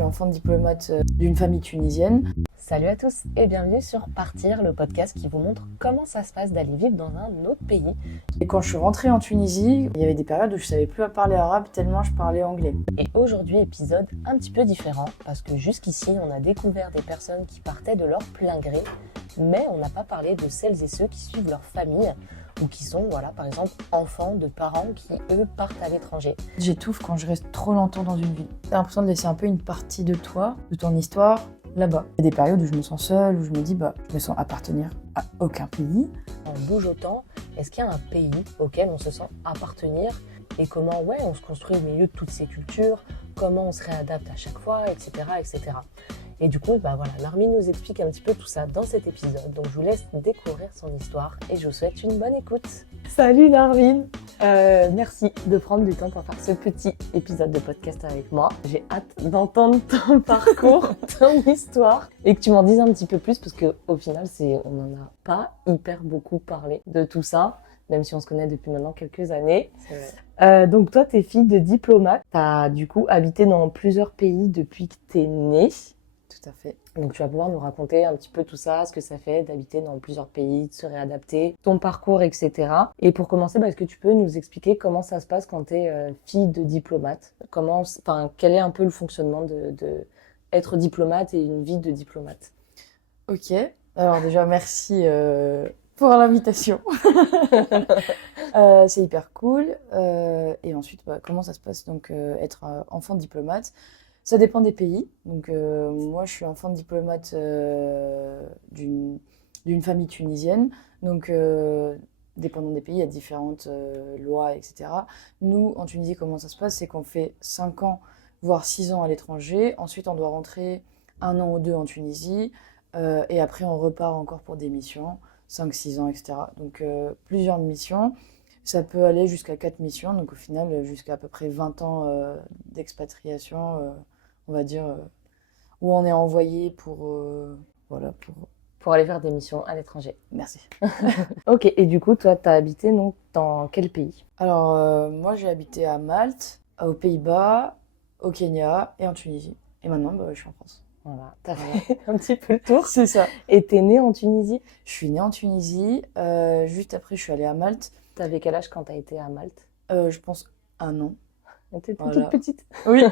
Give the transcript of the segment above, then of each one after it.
suis enfant de diplomate d'une famille tunisienne. Salut à tous et bienvenue sur Partir, le podcast qui vous montre comment ça se passe d'aller vivre dans un autre pays. Et quand je suis rentrée en Tunisie, il y avait des périodes où je savais plus parler arabe tellement je parlais anglais. Et aujourd'hui, épisode un petit peu différent parce que jusqu'ici, on a découvert des personnes qui partaient de leur plein gré, mais on n'a pas parlé de celles et ceux qui suivent leur famille ou qui sont, par exemple, enfants de parents qui, eux, partent à l'étranger. J'étouffe quand je reste trop longtemps dans une ville. T'as l'impression de laisser un peu une partie de toi, de ton histoire, là-bas. Il y a des périodes où je me sens seule, où je me dis, je me sens appartenir à aucun pays. On bouge autant, est-ce qu'il y a un pays auquel on se sent appartenir et comment on se construit au milieu de toutes ces cultures, comment on se réadapte à chaque fois, etc. etc. Et du coup, Narmine nous explique un petit peu tout ça dans cet épisode. Donc je vous laisse découvrir son histoire et je vous souhaite une bonne écoute. Salut Narmine, merci de prendre du temps pour faire ce petit épisode de podcast avec moi. J'ai hâte d'entendre ton parcours, ton histoire et que tu m'en dises un petit peu plus parce qu'au final, on n'en a pas hyper beaucoup parlé de tout ça, même si on se connaît depuis maintenant quelques années. C'est vrai. Donc toi, t'es fille de diplomate. T'as du coup habité dans plusieurs pays depuis que t'es née. Tout à fait. Donc tu vas pouvoir nous raconter un petit peu tout ça, ce que ça fait d'habiter dans plusieurs pays, de se réadapter, ton parcours, etc. Et pour commencer, est-ce que tu peux nous expliquer comment ça se passe quand tu es fille de diplomate ? Quel est un peu le fonctionnement de être diplomate et une vie de diplomate ? Ok, alors déjà merci pour l'invitation. C'est hyper cool. Et ensuite, comment ça se passe donc être enfant de diplomate ? Ça dépend des pays. Donc moi, je suis enfant de diplomate d'une famille tunisienne. Donc dépendant des pays, il y a différentes lois, etc. Nous, en Tunisie, comment ça se passe ? C'est qu'on fait 5 ans, voire 6 ans à l'étranger. Ensuite, on doit rentrer 1 an ou 2 en Tunisie. Et après, on repart encore pour des missions, 5-6 ans, etc. Donc plusieurs missions. Ça peut aller jusqu'à 4 missions, donc au final, jusqu'à à peu près 20 ans d'expatriation, on va dire, où on est envoyé Pour aller faire des missions à l'étranger. Merci. Ok, et du coup, toi, t'as habité donc dans quel pays ? Alors, moi, j'ai habité à Malte, aux Pays-Bas, au Kenya et en Tunisie. Et maintenant, je suis en France. Voilà, t'as fait un petit peu le tour. C'est ça. Et t'es née en Tunisie ? Je suis née en Tunisie. Juste après, je suis allée à Malte. T'avais quel âge quand t'as été à Malte ? Je pense 1 an. T'étais Voilà. toute petite. Oui.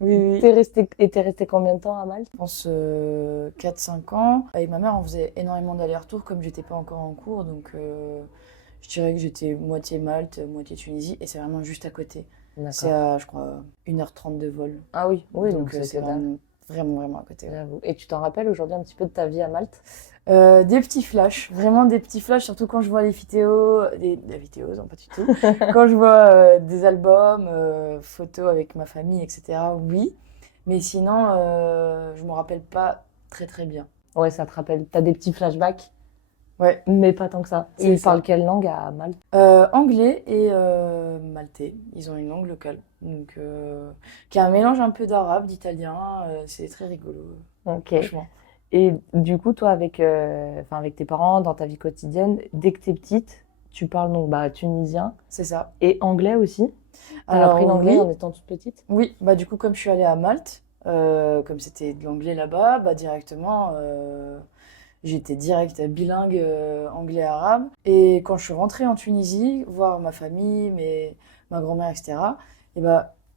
Oui. T'es restée combien de temps à Malte ? Je pense 4-5 ans. Avec ma mère, on faisait énormément d'allers-retours comme j'étais pas encore en cours. Donc, je dirais que j'étais moitié Malte, moitié Tunisie. Et c'est vraiment juste à côté. D'accord. C'est à, je crois, 1h30 de vol. Ah oui, donc c'est vraiment à côté. J'avoue. Et tu t'en rappelles aujourd'hui un petit peu de ta vie à Malte ? Des petits flashs, vraiment des petits flashs, surtout quand je vois les vidéos, des vidéos, non pas du tout, quand je vois des albums, photos avec ma famille, etc., oui, mais sinon, je me rappelle pas très très bien. Ouais, ça te rappelle, t'as des petits flashbacks ? Ouais. Mais pas tant que ça. Et ils parlent quelle langue à Malte ? Anglais et maltais, ils ont une langue locale, donc qui est un mélange un peu d'arabe, d'italien, c'est très rigolo, Ok. franchement. Et du coup, toi, avec tes parents, dans ta vie quotidienne, dès que t'es petite, tu parles donc tunisien C'est ça. et anglais aussi. T'as Alors, appris l'anglais oui. en étant toute petite ? Oui, du coup, comme je suis allée à Malte, comme c'était de l'anglais là-bas, directement, j'étais direct bilingue anglais-arabe. Et quand je suis rentrée en Tunisie, voir ma famille, ma grand-mère, etc.,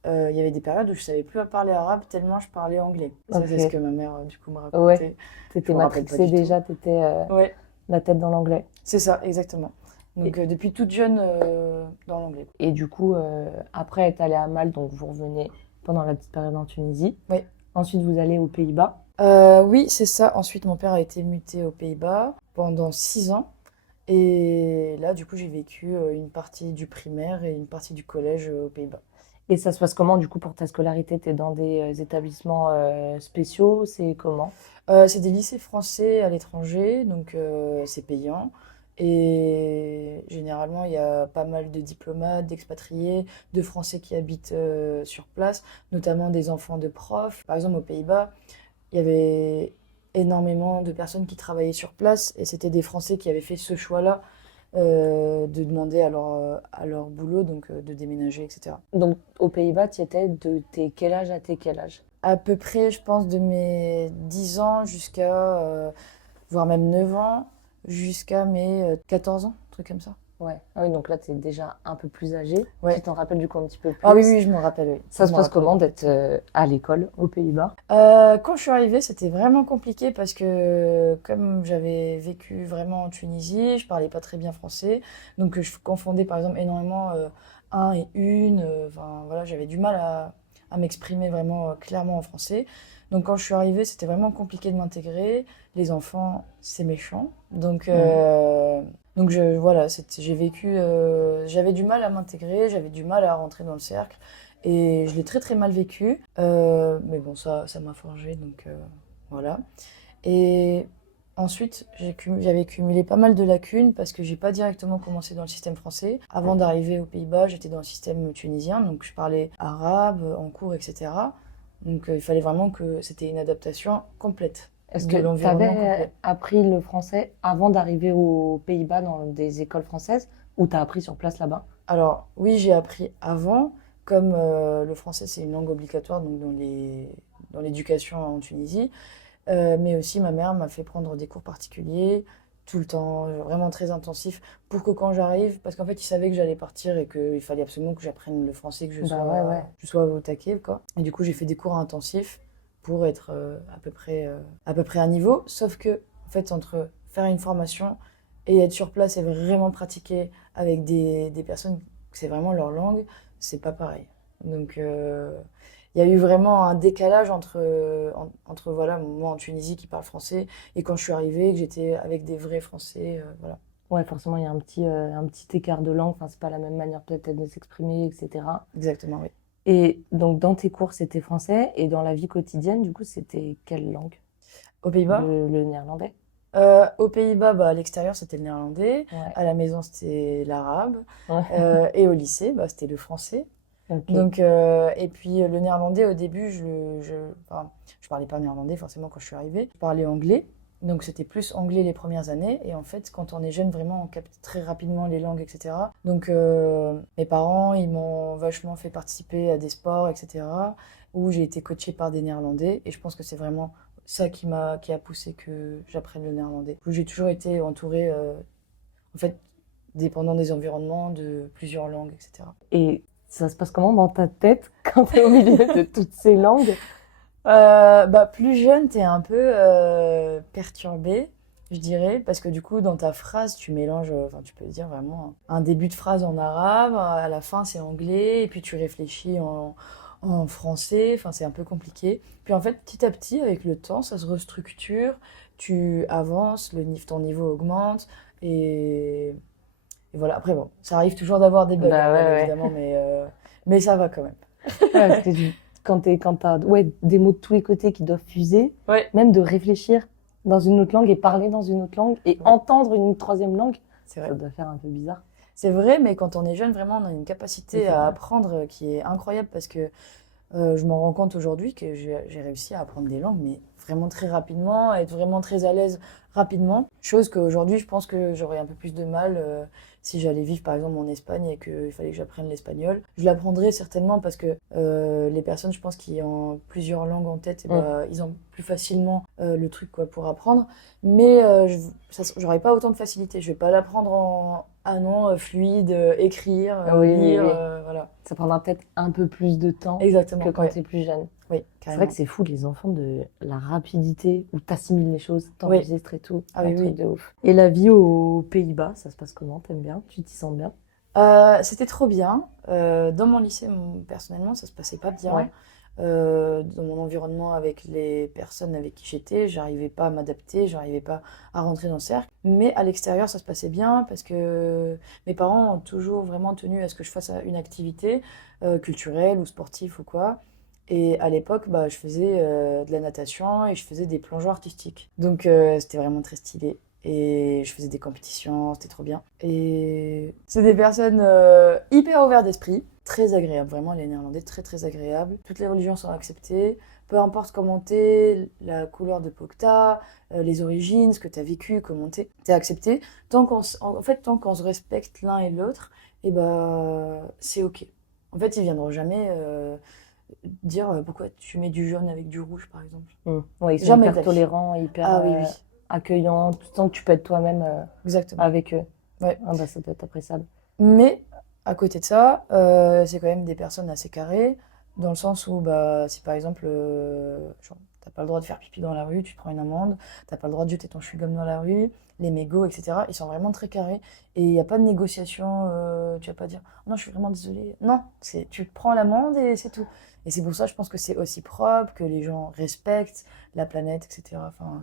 il y avait des périodes où je savais plus parler arabe tellement je parlais anglais. Ça, Ok. c'est ce que ma mère, du coup, me racontait. Ouais. T'étais Je me rappelle pas matrixée du tout. déjà, t'étais Ouais, la tête dans l'anglais. c'est ça, exactement. Donc, depuis toute jeune, dans l'anglais. Et du coup, après être allée à Malte, donc vous revenez pendant la petite période en Tunisie. Oui. Ensuite, vous allez aux Pays-Bas. Oui, c'est ça. Ensuite, mon père a été muté aux Pays-Bas pendant 6 ans. Et là, du coup, j'ai vécu une partie du primaire et une partie du collège aux Pays-Bas. Et ça se passe comment, du coup, pour ta scolarité ? T'es dans des établissements spéciaux ? C'est comment ? C'est des lycées français à l'étranger, donc c'est payant. Et généralement, il y a pas mal de diplomates, d'expatriés, de Français qui habitent sur place, notamment des enfants de profs. Par exemple, aux Pays-Bas, il y avait énormément de personnes qui travaillaient sur place et c'était des Français qui avaient fait ce choix-là de demander à leur boulot, donc de déménager, etc. Donc, aux Pays-Bas, tu étais de tes quel âge à tes quel âge ? à peu près, je pense, de mes 10 ans jusqu'à, voire même 9 ans, jusqu'à mes 14 ans, un truc comme ça. Ouais. Ah oui, donc là, tu es déjà un peu plus âgé. Tu Ouais. t'en rappelles du coup un petit peu Ah oui, plus. oui, je me rappelle, oui. Ça Je se me passe rappelle. comment d'être à l'école aux Pays-Bas? Quand je suis arrivée, c'était vraiment compliqué parce que comme j'avais vécu vraiment en Tunisie, je parlais pas très bien français, donc je confondais par exemple énormément un et une. Enfin voilà, j'avais du mal à m'exprimer vraiment clairement en français. Donc quand je suis arrivée, c'était vraiment compliqué de m'intégrer. Les enfants, c'est méchant. Mhm. Donc voilà, j'ai vécu, j'avais du mal à m'intégrer, j'avais du mal à rentrer dans le cercle. Et je l'ai très très mal vécu. Mais bon, ça m'a forgé, donc voilà. Et ensuite, j'avais cumulé pas mal de lacunes parce que j'ai pas directement commencé dans le système français. Avant d'arriver aux Pays-Bas, j'étais dans le système tunisien, donc je parlais arabe en cours, etc. Donc il fallait vraiment que c'était une adaptation complète Est-ce de que tu l'environnement avais complet. appris le français avant d'arriver aux Pays-Bas dans des écoles françaises ou tu as appris sur place là-bas? Alors oui, j'ai appris avant, comme le français c'est une langue obligatoire donc dans l'éducation en Tunisie. Mais aussi, ma mère m'a fait prendre des cours particuliers tout le temps, vraiment très intensifs, pour que quand j'arrive, parce qu'en fait, ils savaient que j'allais partir et qu'il fallait absolument que j'apprenne le français, que Bah ouais, ouais. je sois au taquet, quoi. Et du coup, j'ai fait des cours intensifs pour être à peu près à niveau. Sauf que, en fait, entre faire une formation et être sur place et vraiment pratiquer avec des personnes que c'est vraiment leur langue, c'est pas pareil. Donc, il y a eu vraiment un décalage entre voilà, moi en Tunisie qui parle français et quand je suis arrivée, que j'étais avec des vrais Français. Voilà. Ouais, forcément, il y a un petit écart de langue. Enfin, c'est pas la même manière peut-être de s'exprimer, etc. Exactement, oui. Et donc, dans tes cours, c'était français. Et dans la vie quotidienne, du coup, c'était quelle langue? Aux Pays-Bas? Le néerlandais? Aux Pays-Bas, bah, à l'extérieur, c'était le néerlandais. Ouais. À la maison, c'était l'arabe. Ouais. Et au lycée, bah, c'était le français. Ok. Donc, et puis le néerlandais, au début, enfin, je parlais pas néerlandais forcément quand je suis arrivée. Je parlais anglais. Donc, c'était plus anglais les premières années. Et en fait, quand on est jeune, vraiment, on capte très rapidement les langues, etc. Donc, mes parents, ils m'ont vachement fait participer à des sports, etc. où j'ai été coachée par des néerlandais. Et je pense que c'est vraiment ça qui a poussé que j'apprenne le néerlandais. Où j'ai toujours été entourée, en fait, dépendant des environnements, de plusieurs langues, etc. Et ça se passe comment dans ta tête quand tu es au milieu de toutes ces langues? Bah, plus jeune, t'es un peu perturbé, je dirais, parce que du coup, dans ta phrase, tu mélanges, enfin, tu peux dire vraiment un début de phrase en arabe, à la fin, c'est anglais, et puis tu réfléchis en français, enfin, c'est un peu compliqué. Puis en fait, petit à petit, avec le temps, ça se restructure, tu avances, ton niveau augmente, et, et voilà. Après, bon, ça arrive toujours d'avoir des bugs, hein, Bah bien ouais, évidemment, mais ça va quand même. ouais. Parce que quand t'as ouais, des mots de tous les côtés qui doivent fuser, Ouais, même de réfléchir dans une autre langue et parler dans une autre langue et ouais, entendre une troisième langue, c'est ça vrai. doit faire un peu bizarre. C'est vrai, mais quand on est jeune, vraiment, on a une Oui, capacité c'est à vrai. apprendre qui est incroyable parce que je m'en rends compte aujourd'hui que j'ai réussi à apprendre des langues, mais vraiment très rapidement, à être vraiment très à l'aise rapidement. Chose qu'aujourd'hui, je pense que j'aurais un peu plus de mal si j'allais vivre par exemple en Espagne et qu'il fallait que j'apprenne l'espagnol. Je l'apprendrais certainement parce que les personnes, je pense, qui ont plusieurs langues en tête, eh Mm. ben, ils ont plus facilement le truc quoi, pour apprendre. Mais j'aurais pas autant de facilité. Je vais pas l'apprendre en un an fluide, écrire, Oui, oui, lire, oui. voilà. Ça prendra peut-être un peu plus de temps que Exactement, quand ouais. t'es plus jeune. Oui, C'est vrai carrément. que c'est fou, les enfants, de la rapidité où t'assimiles les choses, Oui, t'enregistres et tout. ah Un oui, truc oui. de ouf. Et la vie aux Pays-Bas, ça se passe comment? T'aimes bien? Tu t'y sens bien? C'était trop bien. Dans mon lycée, personnellement, ça se passait pas bien. Ouais. Dans mon environnement avec les personnes avec qui j'étais, j'arrivais pas à m'adapter, j'arrivais pas à rentrer dans le cercle. Mais à l'extérieur, ça se passait bien parce que mes parents ont toujours vraiment tenu à ce que je fasse une activité culturelle ou sportive ou quoi. Et à l'époque, bah, je faisais de la natation et je faisais des plongeons artistiques. Donc c'était vraiment très stylé. Et je faisais des compétitions, c'était trop bien. Et c'est des personnes hyper ouvertes d'esprit, très agréables, vraiment les Néerlandais, très très agréables. Toutes les religions sont acceptées, peu importe comment t'es, la couleur de peau que t'as, les origines, ce que t'as vécu, comment t'es accepté. En fait, tant qu'on se respecte l'un et l'autre, et bah c'est ok. En fait, ils viendront jamais dire pourquoi tu mets du jaune avec du rouge, par exemple. Ouais, ils sont Jamais de hyper la vie. tolérants, hyper Ah oui, oui, accueillants. Tu sens que tu peux être toi-même exactement. avec eux. Ouais. Ah bah, ça doit être appréciable. Mais à côté de ça, c'est quand même des personnes assez carrées, dans le sens où, bah, si par exemple, genre, t'as pas le droit de faire pipi dans la rue, tu te prends une amende, t'as pas le droit de jeter ton chewing-gum dans la rue, les mégots, etc. Ils sont vraiment très carrés et il n'y a pas de négociation, tu vas pas dire non, je suis vraiment désolée. Non, tu te prends l'amende et c'est tout. Et c'est pour ça, je pense que c'est aussi propre, que les gens respectent la planète, etc. Enfin,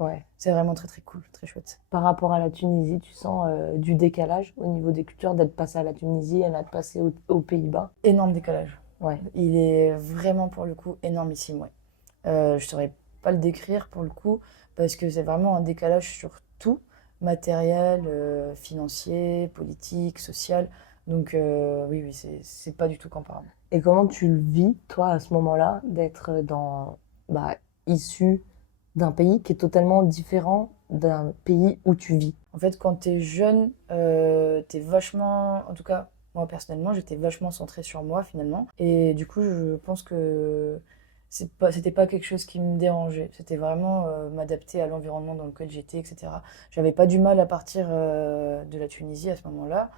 Ouais. c'est vraiment très très cool, très chouette. Par rapport à la Tunisie, tu sens du décalage au niveau des cultures, d'être passé à la Tunisie et d'être passé aux Pays-Bas. Énorme décalage. Ouais. Il est vraiment pour le coup énormissime, ouais. Je saurais pas le décrire pour le coup, parce que c'est vraiment un décalage sur tout, matériel, financier, politique, social. Donc oui, oui, c'est pas du tout comparable. Et comment tu le vis, toi, à ce moment-là, d'être issu d'un pays qui est totalement différent d'un pays où tu vis? En fait, quand t'es jeune, t'es vachement, en tout cas, moi personnellement, j'étais vachement centrée sur moi finalement. Et du coup, je pense que c'était pas quelque chose qui me dérangeait. C'était vraiment m'adapter à l'environnement dans lequel j'étais, etc. J'avais pas du mal à partir de la Tunisie à ce moment-là.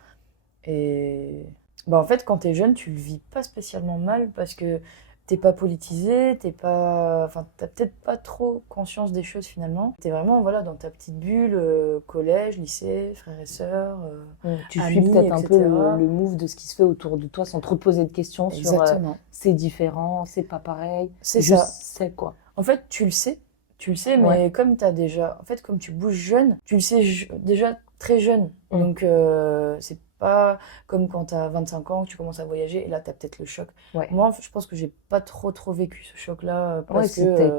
Et bah, en fait, quand t'es jeune, tu le vis pas spécialement mal parce que t'es pas politisé, enfin, t'as peut-être pas trop conscience des choses finalement. T'es vraiment voilà, dans ta petite bulle, collège, lycée, frères et sœurs, Tu suis amis, peut-être un peu etc. le move de ce qui se fait autour de toi sans trop te poser de questions sur Exactement. c'est différent, c'est pas pareil. C'est Juste ça. c'est quoi. En fait, tu le sais, Ouais. mais comme t'as déjà, en fait, comme tu bouges jeune, tu le sais déjà très jeune. Mm. Donc, c'est pas comme quand t'as 25 ans que tu commences à voyager et là, t'as peut-être le choc. Ouais. Moi, je pense que j'ai pas trop vécu ce choc-là Ouais, parce si que. t'es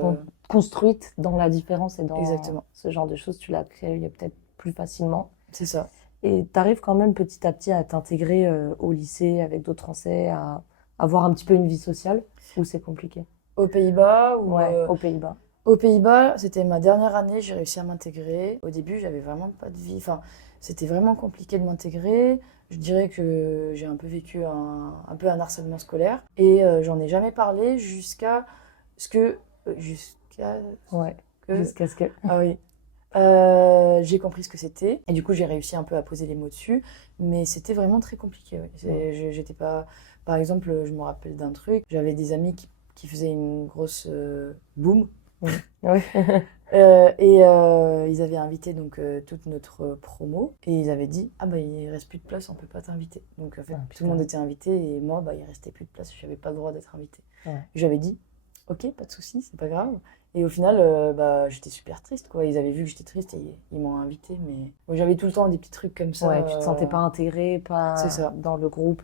construite dans la différence et dans Exactement, ce genre de choses, tu l'accueilles peut-être plus facilement. c'est ça. Et t'arrives quand même petit à petit à t'intégrer au lycée avec d'autres Français, à avoir un petit peu une vie sociale, ou c'est compliqué? Aux Pays-Bas ou. Ouais, aux Pays-Bas. Aux Pays-Bas, c'était ma dernière année, j'ai réussi à m'intégrer. Au début, j'avais vraiment pas de vie. Enfin, c'était vraiment compliqué de m'intégrer. Je dirais que j'ai un peu vécu un peu un harcèlement scolaire. Et j'en ai jamais parlé jusqu'à ce que. Jusqu'à Ouais, que. jusqu'à ce que... Ah oui. J'ai compris ce que c'était. Et du coup, j'ai réussi un peu à poser les mots dessus. Mais c'était vraiment très compliqué. Ouais. J'étais pas. Par exemple, je me rappelle d'un truc. J'avais des amis qui faisaient une grosse boum. Ouais. Ils avaient invité donc toute notre promo et ils avaient dit ah bah il reste plus de place, on peut pas t'inviter. Donc en fait Ah, tout le monde putain. était invité et moi bah il restait plus de place, j'avais pas le droit d'être invité. Ouais. J'avais dit ok, pas de souci, c'est pas grave. Et au final bah j'étais super triste quoi. Ils avaient vu que j'étais triste et ils m'ont invité, mais moi, j'avais tout le temps des petits trucs comme ça. Ouais, tu te sentais pas intégré, C'est pas ça. dans le groupe.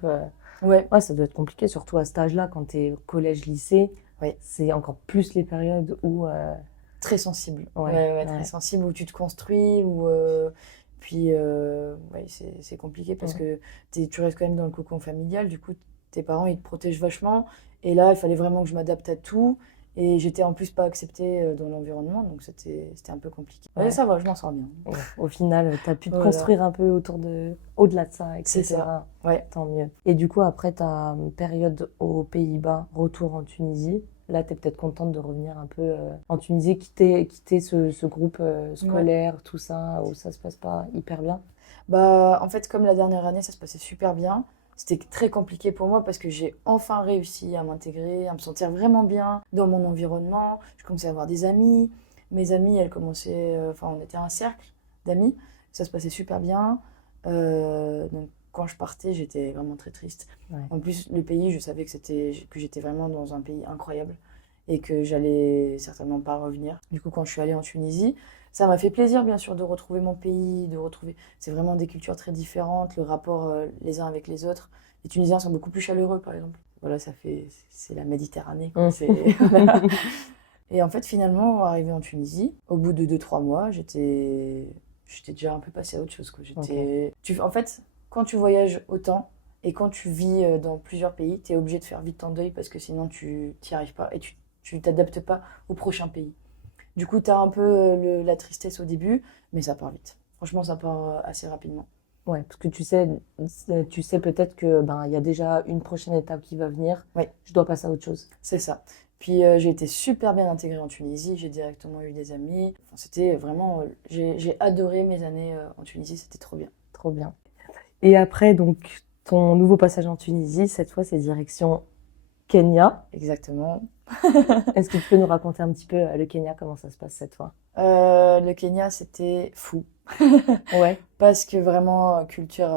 Ouais, Ouais, ça doit être compliqué, surtout à cet âge-là, quand t'es collège, lycée. ouais. C'est encore plus les périodes où... Très sensible. Ouais, Ouais, très ouais. sensible, où tu te construis, où. Puis, ouais, c'est compliqué parce Ouais. que tu restes quand même dans le cocon familial. Du coup, tes parents, ils te protègent vachement. Et là, il fallait vraiment que je m'adapte à tout. Et j'étais en plus pas acceptée dans l'environnement. Donc, c'était un peu compliqué. Mais Ouais. ça va, je m'en sors bien. Ouais. Au final, t'as pu te Voilà. construire un peu au-delà de ça, C'est etc. ça. Ouais. Tant mieux. Et du coup, après ta période aux Pays-Bas, retour en Tunisie, là, t'es peut-être contente de revenir un peu en Tunisie, quitter ce groupe scolaire, tout ça, où ça se passe pas hyper bien. Bah, en fait, comme la dernière année, ça se passait super bien. C'était très compliqué pour moi parce que j'ai enfin réussi à m'intégrer, à me sentir vraiment bien dans mon environnement. Je commençais à avoir des amis. Mes amies, elles commençaient. Enfin, on était un cercle d'amis. Ça se passait super bien. Donc, quand je partais, j'étais vraiment très triste. Ouais. En plus, le pays, je savais que j'étais vraiment dans un pays incroyable et que j'allais certainement pas revenir. Du coup, quand je suis allée en Tunisie, ça m'a fait plaisir, bien sûr, de retrouver mon pays, de retrouver. C'est vraiment des cultures très différentes, le rapport les uns avec les autres. Les Tunisiens sont beaucoup plus chaleureux, par exemple. Voilà, c'est la Méditerranée, quoi. Voilà. Et en fait, finalement, arrivé en Tunisie, au bout de 2-3 mois, j'étais déjà un peu passée à autre chose, quoi. En fait, quand tu voyages autant et quand tu vis dans plusieurs pays, tu es obligé de faire vite ton deuil parce que sinon tu t'y arrives pas et tu t'adaptes pas au prochain pays. Du coup, tu as un peu la tristesse au début, mais ça part vite. Franchement, ça part assez rapidement. Ouais, parce que tu sais peut-être que ben il y a déjà une prochaine étape qui va venir. Oui. Je dois passer à autre chose. C'est ça. Puis j'ai été super bien intégrée en Tunisie, j'ai directement eu des amis. Enfin, c'était vraiment, j'ai adoré mes années en Tunisie, c'était trop bien. Trop bien. Et après, donc, ton nouveau passage en Tunisie, cette fois, c'est direction Kenya. Exactement. Est-ce que tu peux nous raconter un petit peu le Kenya, comment ça se passe cette fois? Le Kenya, c'était fou. Ouais. Parce que vraiment, culture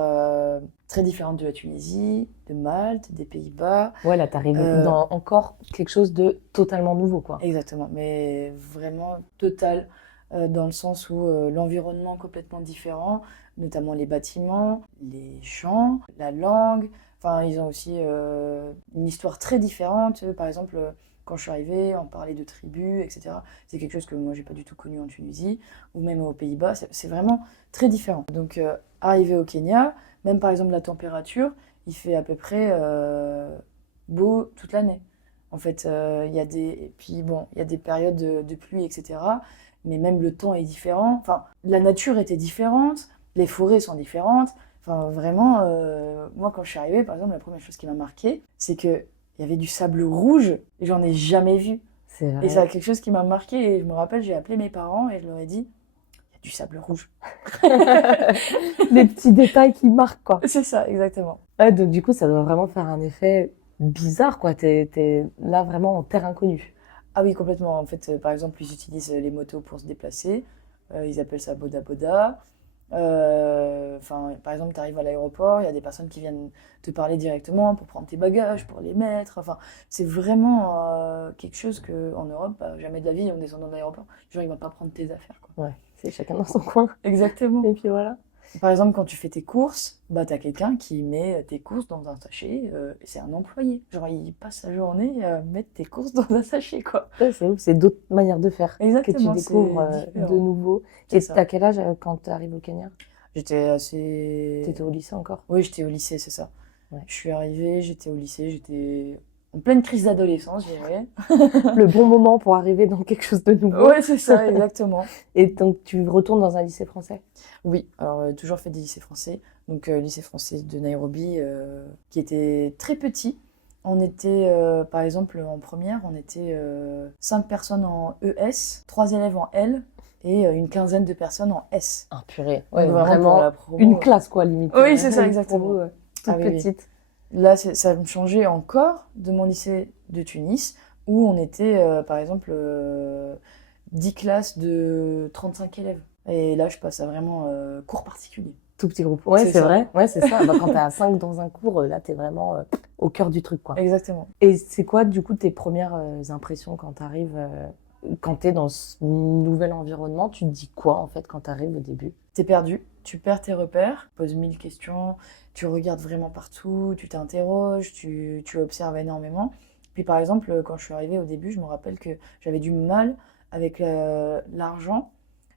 très différente de la Tunisie, de Malte, des Pays-Bas. Ouais, là, t'arrives Euh, dans encore quelque chose de totalement nouveau, quoi. Exactement, mais vraiment total, dans le sens où l'environnement complètement différent, notamment les bâtiments, les gens, la langue. Enfin, ils ont aussi une histoire très différente. Par exemple, quand je suis arrivée, on parlait de tribus, etc. C'est quelque chose que moi, j'ai pas du tout connu en Tunisie, ou même aux Pays-Bas. C'est vraiment très différent. Donc, arrivé au Kenya, même par exemple la température, il fait à peu près beau toute l'année. En fait, il y a des... Et puis bon, il y a des périodes de pluie, etc. Mais même le temps est différent. Enfin, la nature était différente, les forêts sont différentes. Enfin, vraiment, moi, quand je suis arrivée, par exemple, la première chose qui m'a marquée, c'est qu'il y avait du sable rouge et j'en ai jamais vu. C'est Et vrai. c'est quelque chose qui m'a marquée. Et je me rappelle, j'ai appelé mes parents et je leur ai dit, il y a du sable rouge. Les petits détails qui marquent, quoi. C'est ça, exactement. Ouais, donc du coup, ça doit vraiment faire un effet bizarre, quoi. T'es là vraiment en terre inconnue. Ah oui, complètement. En fait, par exemple, ils utilisent les motos pour se déplacer. Ils appellent ça boda boda. Enfin, par exemple, tu arrives à l'aéroport, il y a des personnes qui viennent te parler directement pour prendre tes bagages, pour les mettre. Enfin, c'est vraiment quelque chose que en Europe, bah, jamais de la vie, en descendant de l'aéroport, genre, il va pas prendre tes affaires, quoi. Ouais, c'est chacun dans son coin. Exactement. Et puis voilà. Par exemple, quand tu fais tes courses, bah, t'as quelqu'un qui met tes courses dans un sachet, et c'est un employé. Genre, il passe sa journée à mettre tes courses dans un sachet, quoi. Ouais, c'est ouf, c'est d'autres manières de faire que tu Exactement, découvres c'est différent. de nouveau. C'est Et ça. t'as quel âge quand t'arrives au Kenya? J'étais assez... T'étais au lycée encore? Oui, j'étais au lycée, c'est ça. Ouais. Je suis arrivée, j'étais au lycée, j'étais en pleine crise d'adolescence, je dirais. Le bon moment pour arriver dans quelque chose de nouveau. Ouais, c'est ça, exactement. Et donc tu retournes dans un lycée français? Oui, alors toujours fait des lycées français. Donc lycée français de Nairobi, qui était très petit. On était, par exemple, en première, on était 5 personnes en ES, 3 élèves en L et une quinzaine de personnes en S. Ah purée, Donc ouais, vraiment vraiment pour la promo, une classe quoi limite. Oui, c'est ça, Une exactement. promo, toute Ah oui, oui. petite. Là, ça me changeait encore de mon lycée de Tunis, où on était, par exemple, 10 classes de 35 élèves. Et là, je passe à vraiment cours particulier. Tout petit groupe. Ouais, C'est c'est ça. vrai. Ouais, c'est ça. Bah, quand t'es à 5 dans un cours, là, t'es vraiment au cœur du truc, quoi. Exactement. Et c'est quoi, du coup, tes premières impressions quand t'arrives, quand t'es dans ce nouvel environnement? Tu te dis quoi, en fait, quand t'arrives au début? T'es perdu, tu perds tes repères, tu poses 1000 questions, tu regardes vraiment partout, tu t'interroges, tu observes énormément. Puis par exemple, quand je suis arrivée au début, je me rappelle que j'avais du mal avec l'argent,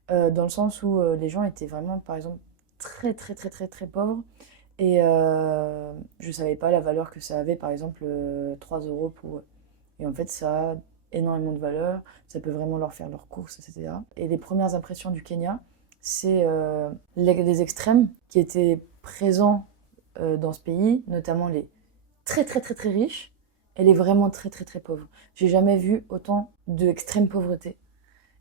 dans le sens où les gens étaient vraiment, par exemple, très très très très très pauvres. Et je savais pas la valeur que ça avait, par exemple, 3 euros pour eux. Et en fait, ça a énormément de valeur, ça peut vraiment leur faire leurs courses, etc. Et les premières impressions du Kenya, c'est les extrêmes qui étaient présents dans ce pays, notamment les très très très très riches et les vraiment très très très pauvres. J'ai jamais vu autant d'extrême pauvreté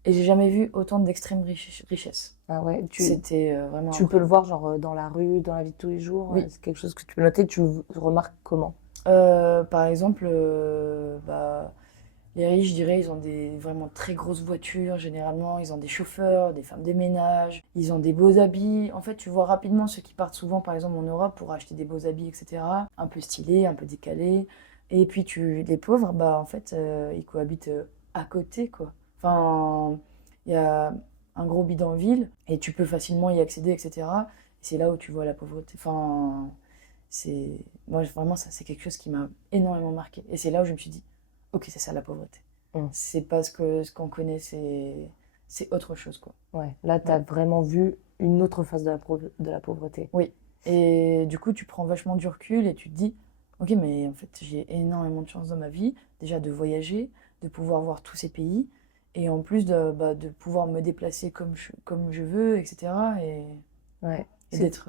et j'ai jamais vu autant d'extrême richesse. Ah ouais, C'était vraiment tu peux le voir, genre, dans la rue, dans la vie de tous les jours. Oui. C'est quelque chose que tu peux noter. Tu remarques comment? Par exemple, bah, les riches, je dirais, ils ont des vraiment très grosses voitures, généralement, ils ont des chauffeurs, des femmes de ménage, ils ont des beaux habits. En fait, tu vois rapidement ceux qui partent souvent, par exemple, en Europe pour acheter des beaux habits, etc. Un peu stylés, un peu décalés. Et puis, les pauvres, bah, en fait, ils cohabitent à côté, quoi. Enfin, il y a un gros bidonville et tu peux facilement y accéder, etc. Et c'est là où tu vois la pauvreté. Enfin, moi, vraiment, ça, c'est quelque chose qui m'a énormément marqué. Et c'est là où je me suis dit, ok, c'est ça la pauvreté. C'est parce que ce qu'on connaît, c'est autre chose, quoi. Ouais, là, t'as vraiment vu une autre face de la pauvreté. Oui. Et du coup, tu prends vachement du recul et tu te dis, ok, mais en fait, j'ai énormément de chance dans ma vie, déjà de voyager, de pouvoir voir tous ces pays, et en plus de pouvoir me déplacer comme je veux, etc. Et Ouais. et C'est- d'être...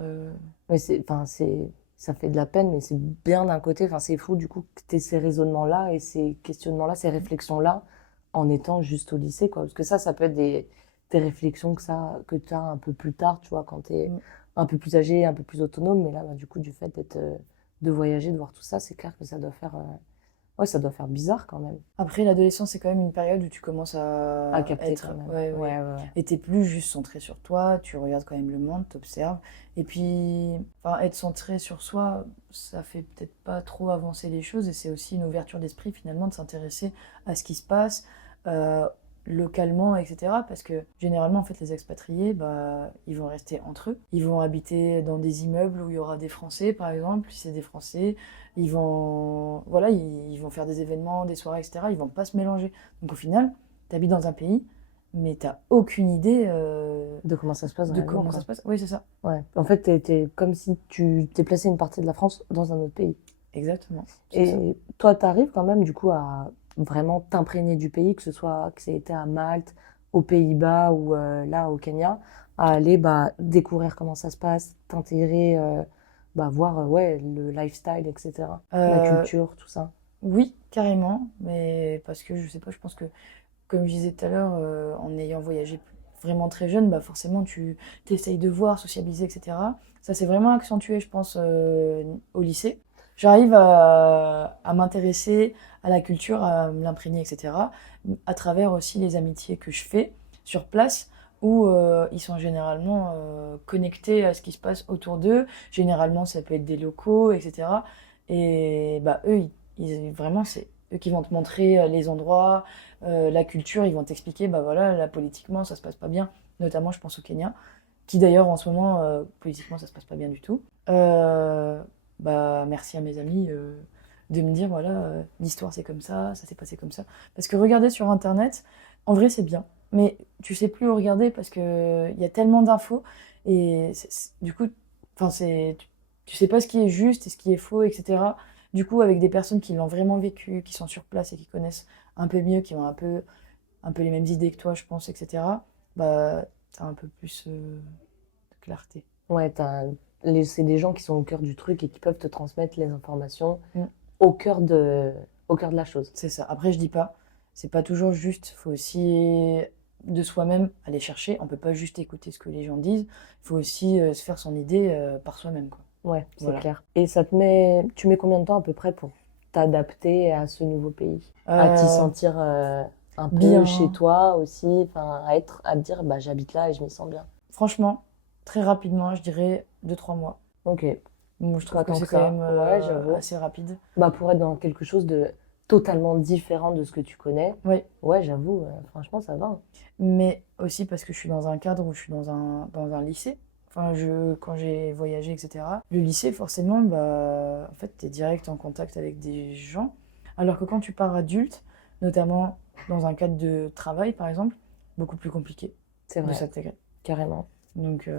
Mais ça fait de la peine, mais c'est bien d'un côté. Enfin, c'est fou du coup que tu aies ces raisonnements-là et ces questionnements-là, ces réflexions-là en étant juste au lycée, quoi. Parce que ça peut être des réflexions que tu as un peu plus tard, tu vois, quand tu es Mm. un peu plus âgé, un peu plus autonome. Mais là, bah, du coup, du fait de voyager, de voir tout ça, c'est clair que ça doit faire, ouais, ça doit faire bizarre quand même Après, l'adolescence, c'est quand même une période où tu commences à à capter être... quand même. Ouais, Ouais, ouais. ouais, ouais. Et t'es plus juste centré sur toi, tu regardes quand même le monde, t'observes. Et puis, enfin, être centré sur soi, ça fait peut-être pas trop avancer les choses. Et c'est aussi une ouverture d'esprit, finalement, de s'intéresser à ce qui se passe euh, localement, etc. Parce que généralement, en fait, les expatriés, bah, ils vont rester entre eux. Ils vont habiter dans des immeubles où il y aura des Français, par exemple, si c'est des Français. Ils vont, voilà, ils vont faire des événements, des soirées, etc. Ils vont pas se mélanger. Donc au final, tu habites dans un pays, mais t'as aucune idée De comment ça se passe de réellement, comment ça quoi. se passe. Oui, c'est ça. Ouais. En fait, t'es comme si tu t'es placé une partie de la France dans un autre pays. Exactement. C'est ça. Et toi, t'arrives quand même, du coup, à vraiment t'imprégner du pays, que ce soit que ça ait été à Malte, aux Pays-Bas ou là, au Kenya, à aller bah, découvrir comment ça se passe, t'intégrer, bah, voir ouais, le lifestyle, etc. La Euh, culture, tout ça. oui, carrément, mais parce que je sais pas, je pense que, comme je disais tout à l'heure, en ayant voyagé vraiment très jeune, bah forcément tu t'essayes de voir, socialiser, etc. Ça s'est vraiment accentué, je pense, au lycée. J'arrive à m'intéresser à la culture, à me l'imprégner, etc. À travers aussi les amitiés que je fais sur place, où ils sont généralement connectés à ce qui se passe autour d'eux. Généralement, ça peut être des locaux, etc. Et bah, eux, vraiment, c'est eux qui vont te montrer les endroits, la culture, ils vont t'expliquer, bah voilà, là, politiquement, ça se passe pas bien. Notamment, je pense au Kenya, qui d'ailleurs, en ce moment, politiquement, ça se passe pas bien du tout. Bah, merci à mes amis de me dire, voilà, l'histoire c'est comme ça s'est passé comme ça. Parce que regarder sur Internet, en vrai, c'est bien. Mais tu sais plus où regarder parce que il y a tellement d'infos. Et du coup, enfin, tu sais pas ce qui est juste et ce qui est faux, etc. Du coup, avec des personnes qui l'ont vraiment vécu, qui sont sur place et qui connaissent un peu mieux, qui ont un peu les mêmes idées que toi, je pense, etc., bah, t'as un peu plus de clarté. Ouais, c'est des gens qui sont au cœur du truc et qui peuvent te transmettre les informations Mm. au cœur au cœur de la chose. C'est ça. Après, je dis pas, c'est pas toujours juste. Faut aussi de soi-même aller chercher. On peut pas juste écouter ce que les gens disent. Il faut aussi se faire son idée par soi-même, quoi. Ouais, c'est Voilà. clair. Et tu mets combien de temps à peu près pour t'adapter à ce nouveau pays? À t'y Euh, sentir un peu chez bien. toi aussi, enfin, à te dire, bah, j'habite là et je m'y sens bien. Franchement, très rapidement, je dirais 2 3 mois. Ok, Moi, je trouve pas que tant c'est que quand ça. même Ouais, j'avoue. assez rapide. Bah, pour être dans quelque chose de totalement différent de ce que tu connais, Oui. ouais, j'avoue, franchement, ça va. Mais aussi parce que je suis dans un cadre où je suis dans un lycée. Enfin, quand j'ai voyagé, etc. Le lycée, forcément, bah, en fait, tu es direct en contact avec des gens. Alors que quand tu pars adulte, notamment dans un cadre de travail, par exemple, beaucoup plus compliqué C'est de vrai, s'intégrer. carrément. Donc,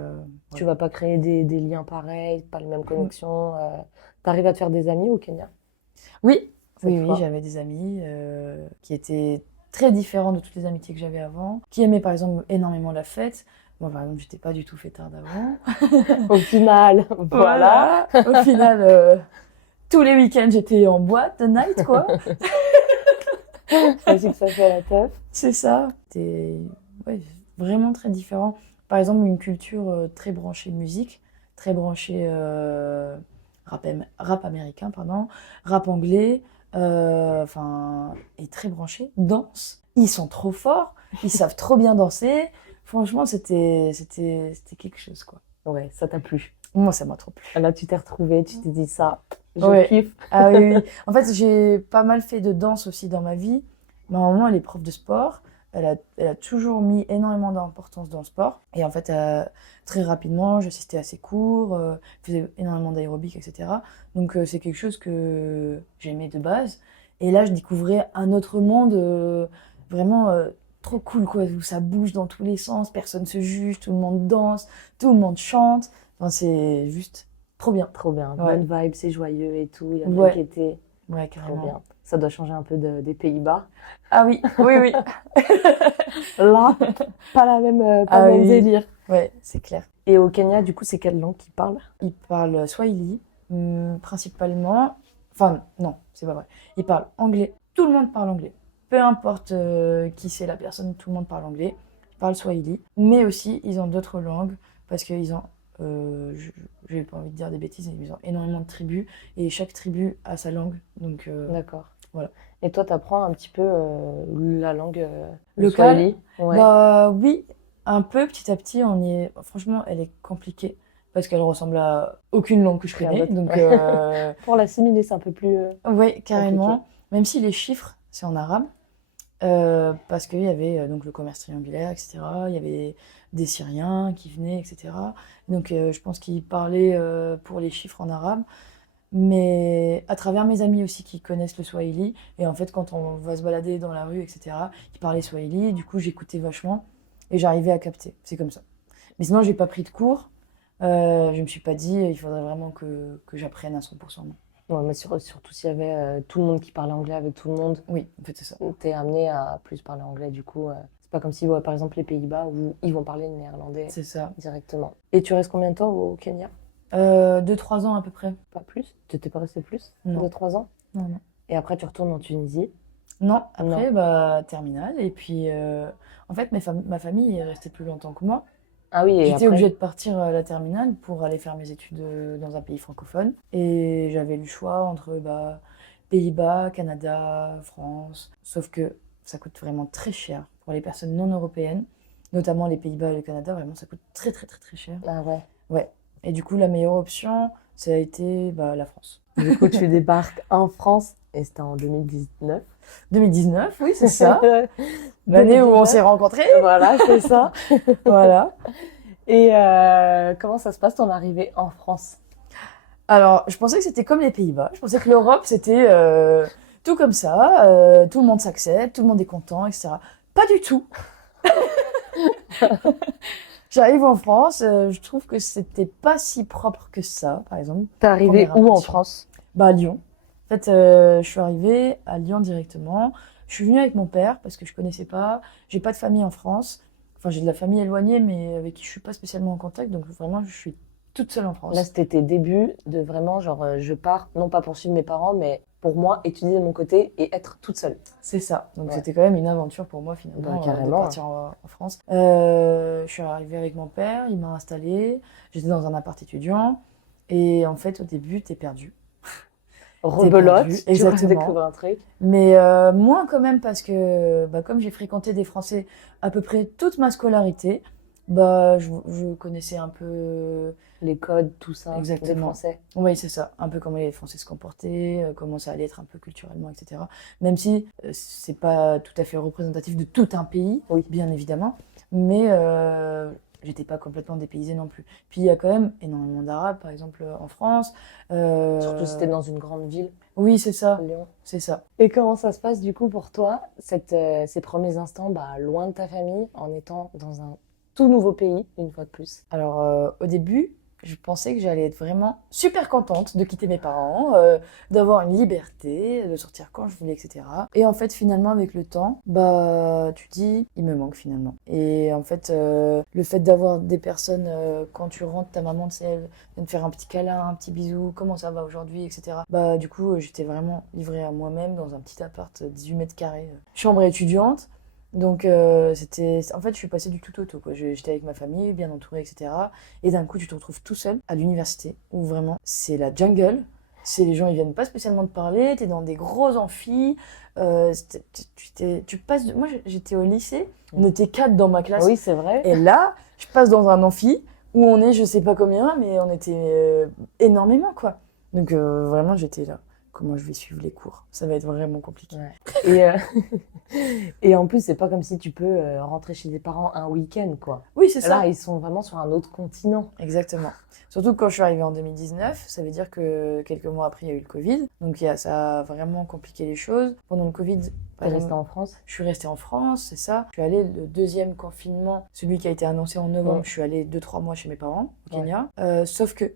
Tu voilà. vas pas créer des liens pareils, pas les mêmes Mm. connexions. T'arrives à te faire des amis au Kenya, Oui, cette oui, fois? j'avais des amis qui étaient très différents de toutes les amitiés que j'avais avant, qui aimaient par exemple énormément la fête. Moi, par exemple, j'étais pas du tout fêtard d'avant. Au final, voilà. Voilà, au final, tous les week-ends, j'étais en boîte, de night, quoi. C'est ainsi que ça fait la teuf. C'est ça. C'était ouais, vraiment très différent. Par exemple, une culture très branchée musique, très branchée rap américain, pardon, rap anglais, enfin, et très branchée danse. Ils sont trop forts, ils savent trop bien danser. Franchement, c'était quelque chose, quoi. Ouais, ça t'a plu. Moi, ça m'a trop plu. Là, tu t'es retrouvée, tu t'es dit ça, je Ouais. kiffe. Ah oui, oui. En fait, j'ai pas mal fait de danse aussi dans ma vie. Ma maman, elle est prof de sport. Elle a toujours mis énormément d'importance dans le sport. Et en fait, très rapidement, j'assistais à ses cours, faisais énormément d'aérobic, etc. Donc, c'est quelque chose que j'aimais de base. Et là, je découvrais un autre monde vraiment trop cool, quoi, où ça bouge dans tous les sens, personne se juge, tout le monde danse, tout le monde chante. Enfin, c'est juste trop bien. Trop bien, Ouais. bonne vibe, c'est joyeux et tout, il y a de la Ouais. gaieté. Ouais, Trop carrément. bien. Ça doit changer un peu des Pays-Bas. Ah oui, oui, oui. Là, pas Ah le même oui. délire. Ouais, c'est clair. Et au Kenya, du coup, c'est quelle langue qu'ils parlent? Ils parlent Swahili, principalement. Enfin, non, c'est pas vrai. Ils parlent anglais. Tout le monde parle anglais. Peu importe qui c'est la personne, tout le monde parle anglais. Ils parlent Swahili. Mais aussi, ils ont d'autres langues parce qu'ils ont. J'ai pas envie de dire des bêtises, mais ils ont énormément de tribus et chaque tribu a sa langue. Donc, D'accord. voilà. Et toi, t'apprends un petit peu la langue le Locale? Swahili? Ouais. Bah oui, un peu petit à petit, on y est. Franchement, elle est compliquée parce qu'elle ressemble à aucune langue que je Rien connais. d'autre. Donc, Pour l'assimiler, c'est un peu plus ouais, carrément. compliqué. Même si les chiffres, c'est en arabe, parce qu'il y avait donc le commerce triangulaire, etc. Il y avait des Syriens qui venaient, etc. Donc, je pense qu'ils parlaient pour les chiffres en arabe. Mais à travers mes amis aussi qui connaissent le Swahili, et en fait, quand on va se balader dans la rue, etc., ils parlaient Swahili, du coup, j'écoutais vachement et j'arrivais à capter. C'est comme ça. Mais sinon, j'ai pas pris de cours. Je me suis pas dit, il faudrait vraiment que j'apprenne à 100%. Non. Ouais, mais surtout s'il y avait tout le monde qui parlait anglais avec tout le monde, Oui, en fait, c'est ça. t'es amené à plus parler anglais. Du coup, c'est pas comme si, ouais, par exemple, les Pays-Bas où ils vont parler le néerlandais C'est ça. directement. Et tu restes combien de temps au Kenya? 2-3 ans à peu près. Pas plus? T'étais pas resté plus? Non. 2-3 ans? Non, non. Et après, tu retournes en Tunisie? Non, après, bah, terminale. Et puis, en fait, ma famille est restée plus longtemps que moi. Ah oui, et J'étais après? obligée de partir à la terminale pour aller faire mes études dans un pays francophone. Et j'avais le choix entre bah, Pays-Bas, Canada, France. Sauf que ça coûte vraiment très cher pour les personnes non européennes, notamment les Pays-Bas et le Canada. Vraiment, ça coûte très, très, très, très cher. Ah ouais. Ouais. Et du coup, la meilleure option, ça a été bah, la France. Du coup, tu débarques en France et c'était en 2019. 2019, oui, c'est ça. L'année où on 2019. s'est rencontrés. Voilà, c'est ça. Voilà. Et comment ça se passe ton arrivée en France? Alors, je pensais que c'était comme les Pays-Bas. Je pensais que l'Europe, c'était tout comme ça. Tout le monde s'accepte, tout le monde est content, etc. Pas du tout. J'arrive en France, je trouve que c'était pas si propre que ça, par exemple. T'es arrivée Première où en impression. France? Bah, à Lyon. En fait, je suis arrivée à Lyon directement. Je suis venue avec mon père parce que je connaissais pas. J'ai pas de famille en France. Enfin, j'ai de la famille éloignée, mais avec qui je suis pas spécialement en contact. Donc, vraiment, je suis toute seule en France. Là, c'était tes débuts de vraiment, genre, je pars, non pas pour suivre mes parents, mais pour moi, étudier de mon côté et être toute seule. C'est ça. Donc Ouais. c'était quand même une aventure pour moi finalement Bah, de carrément. partir en France. Je suis arrivée avec mon père, il m'a installée. J'étais dans un appart étudiant. Et en fait, au début, t'es perdu. Rebelote, perdu, tu vas exactement. découvrir un truc. Mais moins quand même parce que bah, comme j'ai fréquenté des Français à peu près toute ma scolarité, bah, je connaissais un peu. Les codes, tout ça, des Exactement. Français. Oui, c'est ça. Un peu comment les Français se comportaient, comment ça allait être un peu culturellement, etc. Même si c'est pas tout à fait représentatif de tout un pays, Oui. bien évidemment. Mais j'étais pas complètement dépaysée non plus. Puis il y a quand même énormément d'Arabes, par exemple, en France. Surtout si t'es dans une grande ville, Oui, c'est ça. Lyon. C'est ça. Et comment ça se passe du coup pour toi, ces premiers instants bah, loin de ta famille, en étant dans un tout nouveau pays, une fois de plus? Alors, au début, je pensais que j'allais être vraiment super contente de quitter mes parents, d'avoir une liberté, de sortir quand je voulais, etc. Et en fait, finalement, avec le temps, bah, tu dis, il me manque finalement. Et en fait, le fait d'avoir des personnes, quand tu rentres, ta maman, tu sais, elle vient te faire un petit câlin, un petit bisou, comment ça va aujourd'hui, etc. Bah, du coup, j'étais vraiment livrée à moi-même dans un petit appart, 18 mètres carrés, chambre étudiante. Donc, en fait, je suis passée du tout au tout, quoi. J'étais avec ma famille, bien entourée, etc. Et d'un coup, tu te retrouves tout seul à l'université, où vraiment, c'est la jungle. Les gens, ils viennent pas spécialement te parler, t'es dans des gros amphis. Tu passes moi, j'étais au lycée, on était 4 dans ma classe. Oui, c'est vrai. Et là, je passe dans un amphi, où on est, je sais pas combien, mais on était énormément, quoi. Donc, vraiment, j'étais là. Comment je vais suivre les cours? Ça va être vraiment compliqué. Ouais. Et en plus, c'est pas comme si tu peux rentrer chez tes parents un week-end, quoi. Oui, c'est ça. Là, ils sont vraiment sur un autre continent. Exactement. Surtout que quand je suis arrivée en 2019, ça veut dire que quelques mois après, il y a eu le Covid. Donc ça a vraiment compliqué les choses. Pendant le Covid, T'es restée en France? je suis restée en France, c'est ça. Je suis allée le deuxième confinement, celui qui a été annoncé en novembre, Ouais. je suis allée 2-3 mois chez mes parents au Ouais. Kenya. Sauf que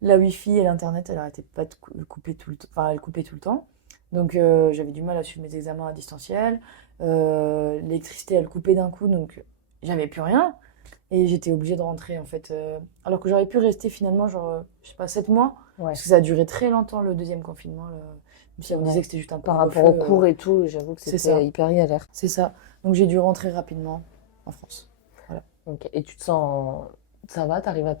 la Wi-Fi et l'Internet, elle arrêtait pas de couper tout le temps. Enfin, elle coupait tout le temps. Donc j'avais du mal à suivre mes examens à distanciel. L'électricité, elle coupait d'un coup, donc j'avais plus rien. Et j'étais obligée de rentrer, en fait. Alors que j'aurais pu rester finalement, genre, je sais pas, 7 mois. Ouais. Parce que ça a duré très longtemps, le deuxième confinement. Là. Même si on me Ouais. disait que c'était juste un Par rapport aux couvre-feu. cours et tout, j'avoue que c'est ça. c'était hyper galère. C'est ça. Donc j'ai dû rentrer rapidement en France. Ok. Et tu te sens, ça va, t'arrives à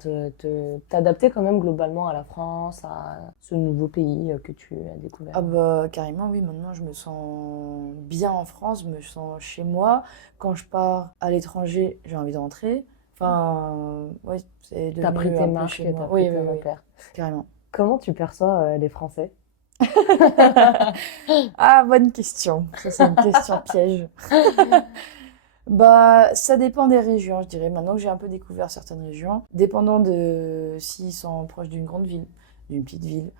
t'adapter quand même globalement à la France, à ce nouveau pays que tu as découvert. Ah bah carrément, oui. Maintenant, je me sens bien en France. Je me sens chez moi. Quand je pars à l'étranger, j'ai envie de rentrer. Enfin, ouais, c'est T'as pris devenu tes un peu marques, chez t'as moi. pris Oui, tes oui, oui, repères. carrément. Comment tu perçois les Français? Ah, bonne question. Ça, c'est une question piège. Bah, ça dépend des régions, je dirais. Maintenant que j'ai un peu découvert certaines régions, dépendant de s'ils sont proches d'une grande ville, d'une petite ville,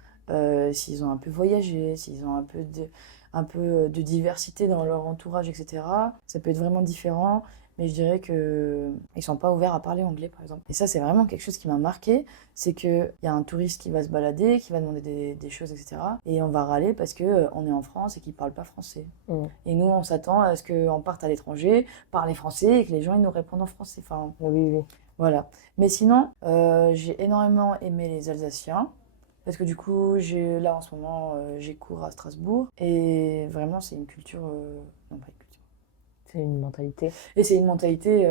s'ils ont un peu voyagé, s'ils ont un peu de diversité dans leur entourage, etc. Ça peut être vraiment différent, mais je dirais que ils sont pas ouverts à parler anglais, par exemple. Et ça, c'est vraiment quelque chose qui m'a marqué, c'est qu'il y a un touriste qui va se balader, qui va demander des choses, etc. Et on va râler parce que on est en France et qu'ils parlent pas français. Mm. Et nous, on s'attend à ce qu'on parte à l'étranger, parler français et que les gens ils nous répondent en français. Enfin, Oui, oui. voilà. Mais sinon, j'ai énormément aimé les Alsaciens. Parce que du coup, là en ce moment, j'ai cours à Strasbourg. Et vraiment, c'est une culture. Non, pas une culture. C'est une mentalité. Et c'est une mentalité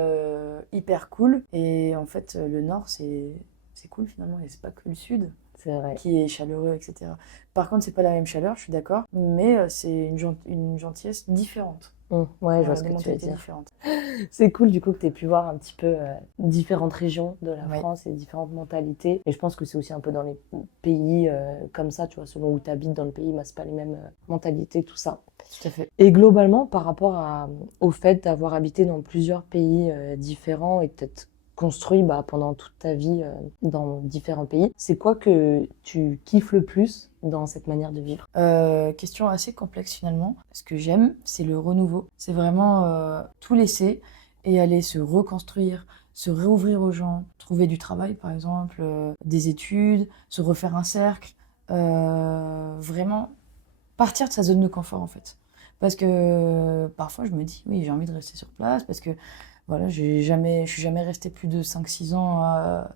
hyper cool. Et en fait, le Nord, c'est cool finalement. Et c'est pas que le Sud C'est vrai. qui est chaleureux, etc. Par contre, c'est pas la même chaleur, je suis d'accord. Mais c'est une gentillesse différente. Ouais, je vois Voilà, ce des que tu veux mentalités dire. différentes. C'est cool du coup que tu aies pu voir un petit peu différentes régions de la Ouais. France et différentes mentalités. Et je pense que c'est aussi un peu dans les pays comme ça, tu vois, selon où tu habites dans le pays, bah, c'est pas les mêmes mentalités, tout ça. Tout à fait. Et globalement, par rapport au fait d'avoir habité dans plusieurs pays différents et peut-être construit bah, pendant toute ta vie dans différents pays, c'est quoi que tu kiffes le plus dans cette manière de vivre? Question assez complexe finalement. Ce que j'aime, c'est le renouveau. C'est vraiment tout laisser et aller se reconstruire, se réouvrir aux gens, trouver du travail par exemple, des études, se refaire un cercle. Vraiment partir de sa zone de confort en fait. Parce que parfois je me dis, oui, j'ai envie de rester sur place parce que voilà, je suis jamais restée plus de 5 6 ans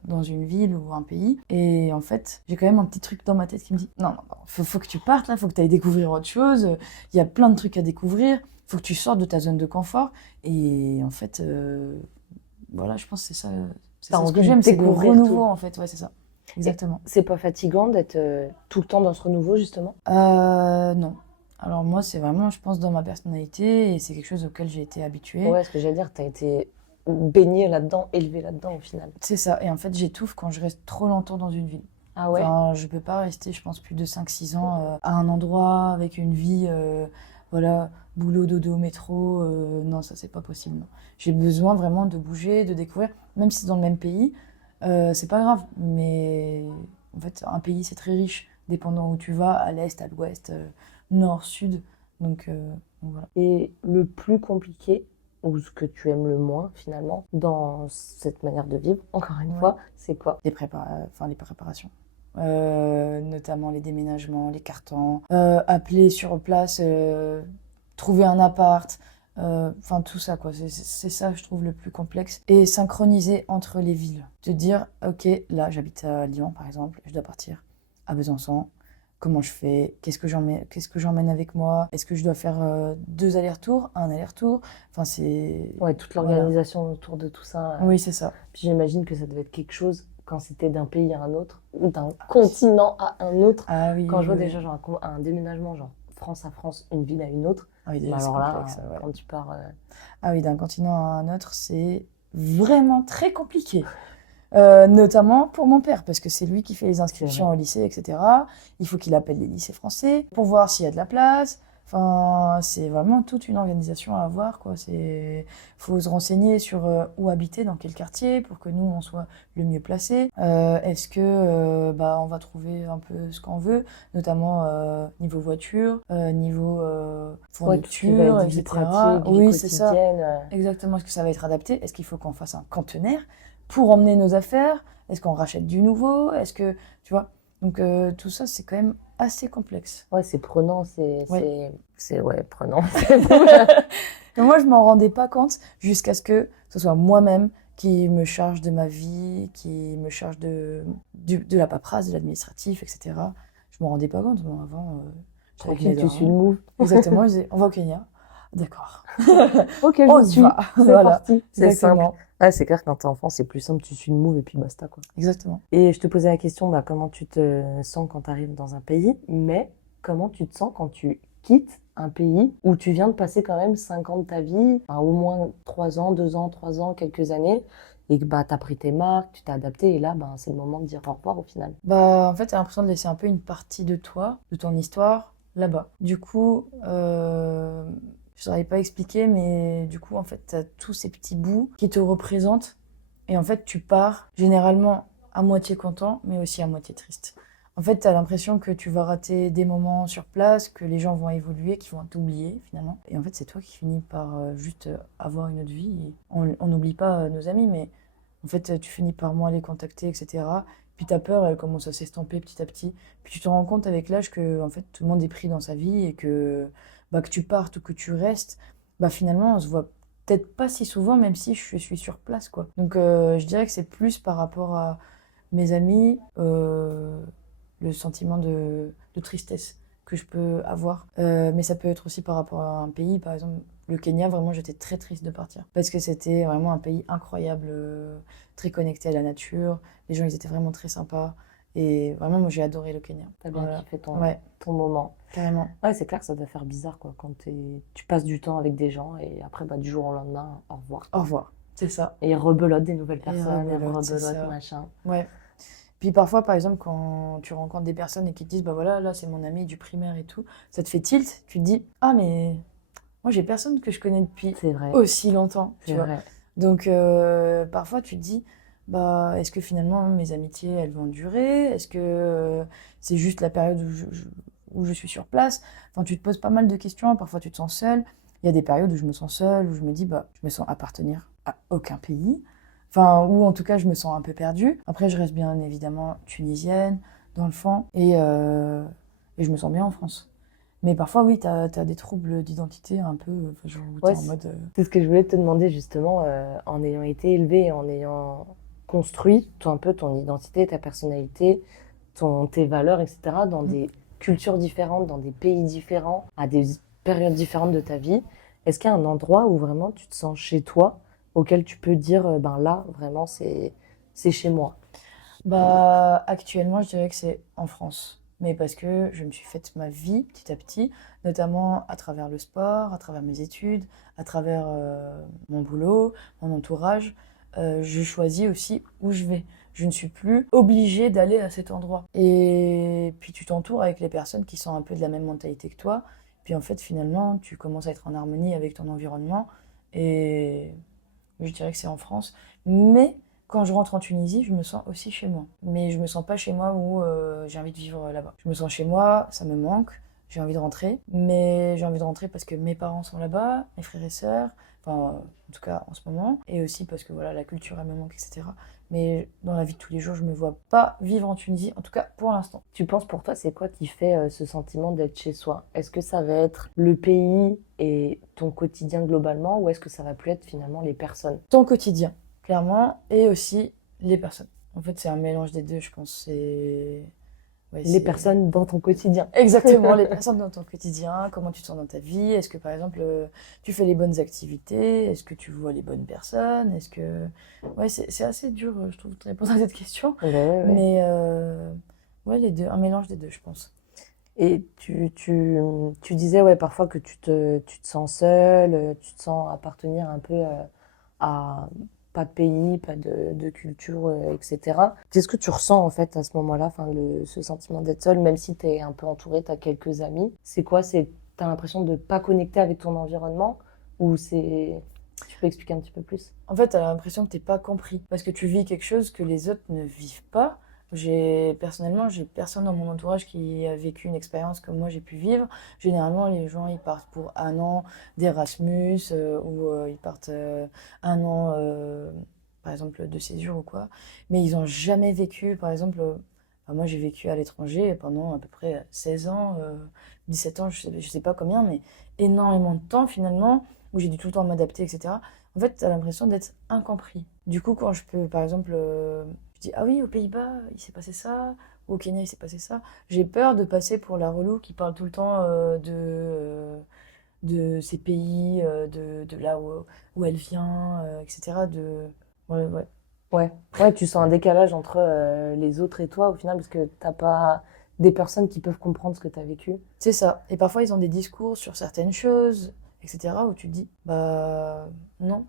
dans une ville ou un pays. Et en fait, j'ai quand même un petit truc dans ma tête qui me dit, non, faut que tu partes là, faut que tu ailles découvrir autre chose. Il y a plein de trucs à découvrir. Faut que tu sortes de ta zone de confort. Et en fait, voilà, je pense que c'est T'as ça ce que envie de j'aime, c'est le découvrir renouveau tout. en fait. Ouais, c'est ça. Exactement. C'est pas fatigant d'être tout le temps dans ce renouveau, justement? Non. Alors moi, c'est vraiment, je pense, dans ma personnalité et c'est quelque chose auquel j'ai été habituée. Ouais, ce que j'allais dire, t'as été baignée là-dedans, élevée là-dedans au final. C'est ça. Et en fait, j'étouffe quand je reste trop longtemps dans une ville. Ah ouais? Enfin, je peux pas rester, je pense, plus de 5 6 ans à un endroit avec une vie, voilà, boulot, dodo, métro. Non, ça, c'est pas possible. Non. J'ai besoin vraiment de bouger, de découvrir, même si c'est dans le même pays. C'est pas grave. Mais en fait, un pays, c'est très riche, dépendant où tu vas, à l'est, à l'ouest, nord, sud. Donc voilà. Et le plus compliqué, ou ce que tu aimes le moins finalement, dans cette manière de vivre, encore une Ouais. fois, c'est quoi? Les préparations. Notamment les déménagements, les cartons, appeler sur place, trouver un appart, enfin tout ça quoi. C'est ça je trouve le plus complexe. Et synchroniser entre les villes. Te dire, ok, là j'habite à Lyon par exemple, je dois partir à Besançon. Comment je fais? Qu'est-ce que j'emmène avec moi? Est-ce que je dois faire 2 allers-retours, un aller-retour? Enfin c'est... Ouais, toute Voilà. l'organisation autour de tout ça. Oui, c'est ça. Puis j'imagine que ça devait être quelque chose quand c'était d'un pays à un autre, ou d'un continent à un autre. Ah oui, Quand je vois oui, déjà oui. genre un déménagement, genre France à France, une ville à une autre, Ah oui, bah déjà, c'est alors là, complexe, ouais. quand tu pars... Ah oui, d'un continent à un autre, c'est vraiment très compliqué. Notamment pour mon père, parce que c'est lui qui fait les inscriptions au lycée, etc. Il faut qu'il appelle les lycées français pour voir s'il y a de la place. Enfin, c'est vraiment toute une organisation à avoir, quoi. Faut se renseigner sur où habiter, dans quel quartier, pour que nous, on soit le mieux placés. Est-ce que on va trouver un peu ce qu'on veut, notamment niveau voiture, niveau Ouais, tout ce qui va fourniture, être vie etc. pratique, vie Oui, c'est ça. quotidienne. Exactement. Est-ce que ça va être adapté? Est-ce qu'il faut qu'on fasse un conteneur pour emmener nos affaires? Est-ce qu'on rachète du nouveau? Est-ce que, tu vois? Donc tout ça, c'est quand même assez complexe. Ouais, c'est prenant, Ouais. ouais, prenant. Mais moi, je m'en rendais pas compte jusqu'à ce que ce soit moi-même qui me charge de ma vie, qui me charge de la paperasse, de l'administratif, etc. Je me rendais pas compte, moi, avant, j'avais Tranquille, tu qu'une suis le move. Exactement, je disais, on va au Kenya. D'accord. Ok, On je y suis. va. C'est Voilà, parti. C'est simple. exactement. Ouais, c'est clair, quand t'es enfant, c'est plus simple, tu suis le move et puis basta, quoi. Exactement. Et je te posais la question, bah, comment tu te sens quand tu arrives dans un pays, mais comment tu te sens quand tu quittes un pays où tu viens de passer quand même 5 ans de ta vie, enfin, au moins 3 ans, 2 ans, 3 ans, quelques années, et que bah, tu as pris tes marques, tu t'es adapté, et là, bah, c'est le moment de dire au revoir au final. Bah, en fait, t'as l'impression de laisser un peu une partie de toi, de ton histoire, là-bas. Du coup, je saurais pas expliquer, mais du coup, en fait, t'as tous ces petits bouts qui te représentent. Et en fait, tu pars généralement à moitié content, mais aussi à moitié triste. En fait, t'as l'impression que tu vas rater des moments sur place, que les gens vont évoluer, qu'ils vont t'oublier finalement. Et en fait, c'est toi qui finis par juste avoir une autre vie. Et on n'oublie pas nos amis, mais en fait, tu finis par moins les contacter, etc. Puis ta peur, elle commence à s'estomper petit à petit. Puis tu te rends compte avec l'âge que en fait, tout le monde est pris dans sa vie et que, bah, que tu partes ou que tu restes, bah, finalement, on se voit peut-être pas si souvent, même si je suis sur place, quoi. Donc, je dirais que c'est plus par rapport à mes amis, le sentiment de tristesse que je peux avoir. Mais ça peut être aussi par rapport à un pays, par exemple, le Kenya, vraiment, j'étais très triste de partir. Parce que c'était vraiment un pays incroyable, très connecté à la nature. Les gens, ils étaient vraiment très sympas. Et vraiment, moi, j'ai adoré le Kenya. T'as bien Voilà. kiffé Ouais, ton moment. carrément. Ouais, c'est clair que ça doit faire bizarre, quoi, quand tu passes du temps avec des gens, et après, bah, du jour au lendemain, au revoir, Au quoi. revoir. C'est ça. Et ils rebelotent des nouvelles Et personnes, ils rebelote, c'est rebelotent, ça. machin. Ouais. Puis parfois, par exemple, quand tu rencontres des personnes et qui te disent, bah voilà, là, c'est mon ami du primaire et tout, ça te fait tilt. Tu te dis, ah, mais moi, j'ai personne que je connais depuis C'est vrai, aussi longtemps, tu c'est vois. vrai. Donc, parfois, tu te dis, bah, est-ce que finalement, mes amitiés, elles vont durer? Est-ce que c'est juste la période où je suis sur place? Enfin, tu te poses pas mal de questions. Parfois, tu te sens seule. Il y a des périodes où je me sens seule, où je me dis, bah, je me sens appartenir à aucun pays. Enfin, ou en tout cas, je me sens un peu perdue. Après, je reste bien évidemment tunisienne, dans le fond, et je me sens bien en France. Mais parfois, oui, t'as des troubles d'identité un peu, enfin, genre où t'es Ouais, en mode. c'est ce que je voulais te demander justement, en ayant été élevé, et en ayant construit un peu ton identité, ta personnalité, tes valeurs, etc., dans Mm. des cultures différentes, dans des pays différents, à des périodes différentes de ta vie. Est-ce qu'il y a un endroit où vraiment tu te sens chez toi, auquel tu peux dire, ben là, vraiment, c'est chez moi? Bah, actuellement, je dirais que c'est en France. Mais parce que je me suis faite ma vie petit à petit, notamment à travers le sport, à travers mes études, à travers mon boulot, mon entourage. Je choisis aussi où je vais. Je ne suis plus obligée d'aller à cet endroit. Et puis tu t'entoures avec les personnes qui sont un peu de la même mentalité que toi. Puis en fait, finalement, tu commences à être en harmonie avec ton environnement. Et je dirais que c'est en France. Mais quand je rentre en Tunisie, je me sens aussi chez moi. Mais je me sens pas chez moi où j'ai envie de vivre là-bas. Je me sens chez moi, ça me manque, j'ai envie de rentrer. Mais j'ai envie de rentrer parce que mes parents sont là-bas, mes frères et sœurs, enfin en tout cas en ce moment. Et aussi parce que voilà, la culture elle me manque, etc. Mais dans la vie de tous les jours, je me vois pas vivre en Tunisie, en tout cas pour l'instant. Tu penses pour toi, c'est quoi qui fait ce sentiment d'être chez soi? Est-ce que ça va être le pays et ton quotidien globalement, ou est-ce que ça va plus être finalement les personnes? Ton quotidien, clairement, et aussi les personnes. En fait, c'est un mélange des deux, je pense. Ouais, Les personnes dans ton quotidien. Exactement, les personnes dans ton quotidien, comment tu te sens dans ta vie, est-ce que par exemple tu fais les bonnes activités, est-ce que tu vois les bonnes personnes, est-ce que... Ouais, c'est assez dur, je trouve, de répondre à cette question, Ouais, ouais, ouais. mais ouais, les deux, un mélange des deux, je pense. Et tu disais ouais, parfois que tu te sens seule, tu te sens appartenir un peu à pas de pays, pas de culture, etc. Qu'est-ce que tu ressens en fait à ce moment-là, enfin, ce sentiment d'être seule, même si tu es un peu entourée, tu as quelques amis? C'est quoi? T'as l'impression de pas connecter avec ton environnement, ou c'est... Tu peux expliquer un petit peu plus? En fait, t'as l'impression que t'es pas compris, parce que tu vis quelque chose que les autres ne vivent pas. Personnellement, j'ai personne dans mon entourage qui a vécu une expérience comme moi j'ai pu vivre. Généralement, les gens, ils partent pour un an d'Erasmus, ou ils partent un an, par exemple, de séjour ou quoi. Mais ils ont jamais vécu, par exemple, enfin, moi j'ai vécu à l'étranger pendant à peu près 16 ans, 17 ans, je sais pas combien, mais énormément de temps finalement, où j'ai dû tout le temps m'adapter, etc. En fait, t'as l'impression d'être incompris. Du coup, quand je peux, par exemple, je dis, ah oui, aux Pays-Bas, il s'est passé ça, ou au Kenya, il s'est passé ça, j'ai peur de passer pour la relou qui parle tout le temps de ces pays, de là où elle vient, etc. Ouais, ouais. Ouais, tu sens un décalage entre les autres et toi au final parce que t'as pas des personnes qui peuvent comprendre ce que t'as vécu. C'est ça. Et parfois, ils ont des discours sur certaines choses, etc., où tu te dis, bah non.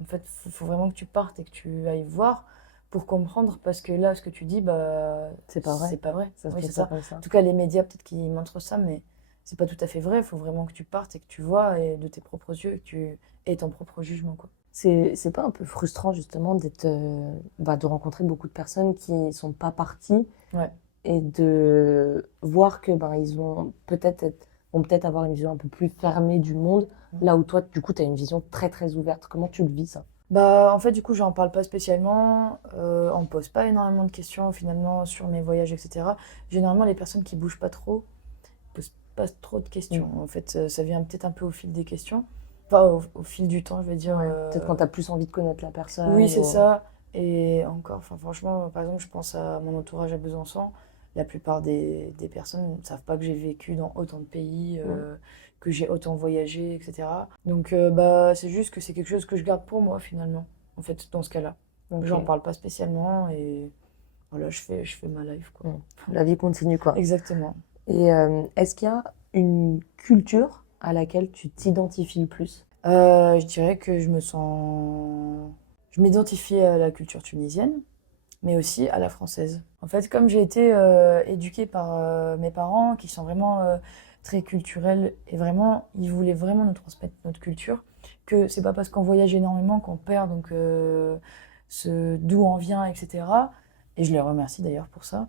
En fait, faut vraiment que tu partes et que tu ailles voir pour comprendre, parce que là, ce que tu dis, bah C'est pas vrai. c'est pas vrai. Ça se Oui, c'est passe pas ça. comme ça. En tout cas, les médias, peut-être qu'ils montrent ça, mais c'est pas tout à fait vrai. Il faut vraiment que tu partes et que tu vois et de tes propres yeux et que tu aies ton propre jugement, quoi. C'est pas un peu frustrant justement d'être de rencontrer beaucoup de personnes qui sont pas parties Ouais. et de voir que ils vont peut-être avoir une vision un peu plus fermée du monde, là où toi du coup tu as une vision très très ouverte. Comment tu le vis ça? Bah, en fait, du coup, j'en parle pas spécialement. On me pose pas énormément de questions finalement sur mes voyages, etc. Généralement, les personnes qui bougent pas trop posent pas trop de questions. En fait, ça vient peut-être un peu au fil des questions. Enfin, au fil du temps, je veux dire. Ouais. Peut-être quand t'as plus envie de connaître la personne Oui, c'est ou... ça. Et encore, enfin, franchement, par exemple, je pense à mon entourage à Besançon. La plupart des personnes ne savent pas que j'ai vécu dans autant de pays, que j'ai autant voyagé, etc. Donc, bah, c'est juste que c'est quelque chose que je garde pour moi, finalement, en fait, dans ce cas-là. Ok. J'en parle pas spécialement et voilà, je fais ma life, quoi. La vie continue quoi. Exactement. Et est-ce qu'il y a une culture à laquelle tu t'identifies le plus? Je dirais que je m'identifie à la culture tunisienne, mais aussi à la française. En fait, comme j'ai été éduquée par mes parents, qui sont vraiment très culturels, et vraiment, ils voulaient vraiment nous transmettre notre culture, que c'est pas parce qu'on voyage énormément qu'on perd donc d'où on vient, etc. Et je les remercie d'ailleurs pour ça.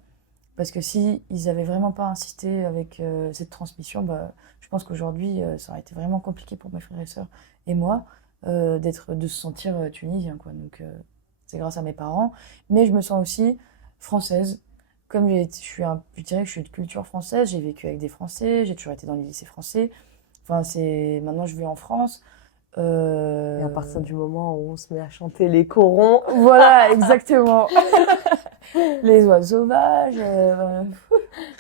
Parce que si ils avaient vraiment pas insisté avec cette transmission, bah, je pense qu'aujourd'hui, ça aurait été vraiment compliqué pour mes frères et sœurs et moi de se sentir tunisien, quoi. Donc, c'est grâce à mes parents. Mais je me sens aussi française. Comme je dirais que je suis de culture française, j'ai vécu avec des Français, j'ai toujours été dans les lycées français. Enfin, maintenant je vis en France. Et à partir du moment où on se met à chanter les corons, Voilà, exactement. Les oiseaux sauvages.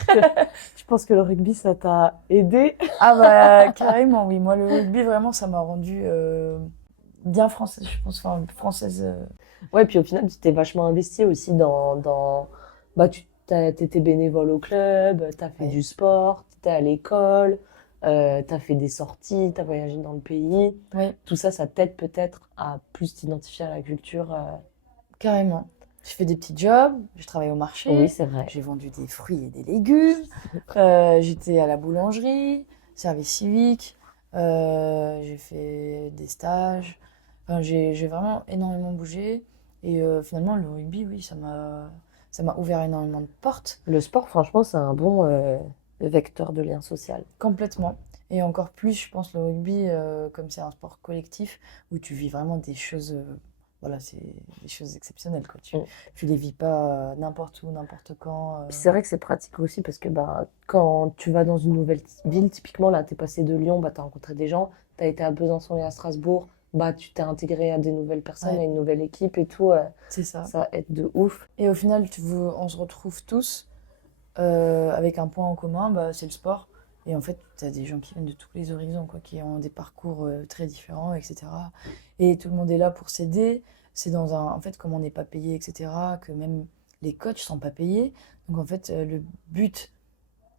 je pense que le rugby, ça t'a aidé. Ah bah carrément, oui. Moi, le rugby, vraiment, ça m'a rendue bien française, je pense. Enfin, française. Ouais, puis au final, tu t'es vachement investi aussi t'étais bénévole au club, t'as fait Ouais. du sport, t'étais à l'école, t'as fait des sorties, t'as voyagé dans le pays. Oui, Tout ça, ça t'aide peut-être à plus t'identifier à la culture. carrément. Je fais des petits jobs, je travaille au marché, Oui, c'est vrai. j'ai vendu des fruits et des légumes, j'étais à la boulangerie, service civique, j'ai fait des stages. Enfin, j'ai vraiment énormément bougé. Et finalement, le rugby, oui, ça m'a ouvert énormément de portes, Le sport, franchement, c'est un bon vecteur de lien social. complètement. Et encore plus, je pense, le rugby, comme c'est un sport collectif, où tu vis vraiment des choses, voilà, c'est des choses exceptionnelles, quoi. Mm. Tu les vis pas n'importe où, n'importe quand. Puis c'est vrai que c'est pratique aussi parce que quand tu vas dans une nouvelle ville, typiquement là, t'es passé de Lyon, t'as rencontré des gens, t'as été à Besançon et à Strasbourg, tu t'es intégré à des nouvelles personnes, Ouais. à une nouvelle équipe et tout, C'est ça. ça aide de ouf. Et au final, on se retrouve tous avec un point en commun, bah, c'est le sport. Et en fait, tu as des gens qui viennent de tous les horizons, quoi, qui ont des parcours très différents, etc. Et tout le monde est là pour s'aider. C'est en fait, comme on n'est pas payé, etc., que même les coachs sont pas payés. Donc en fait, le but,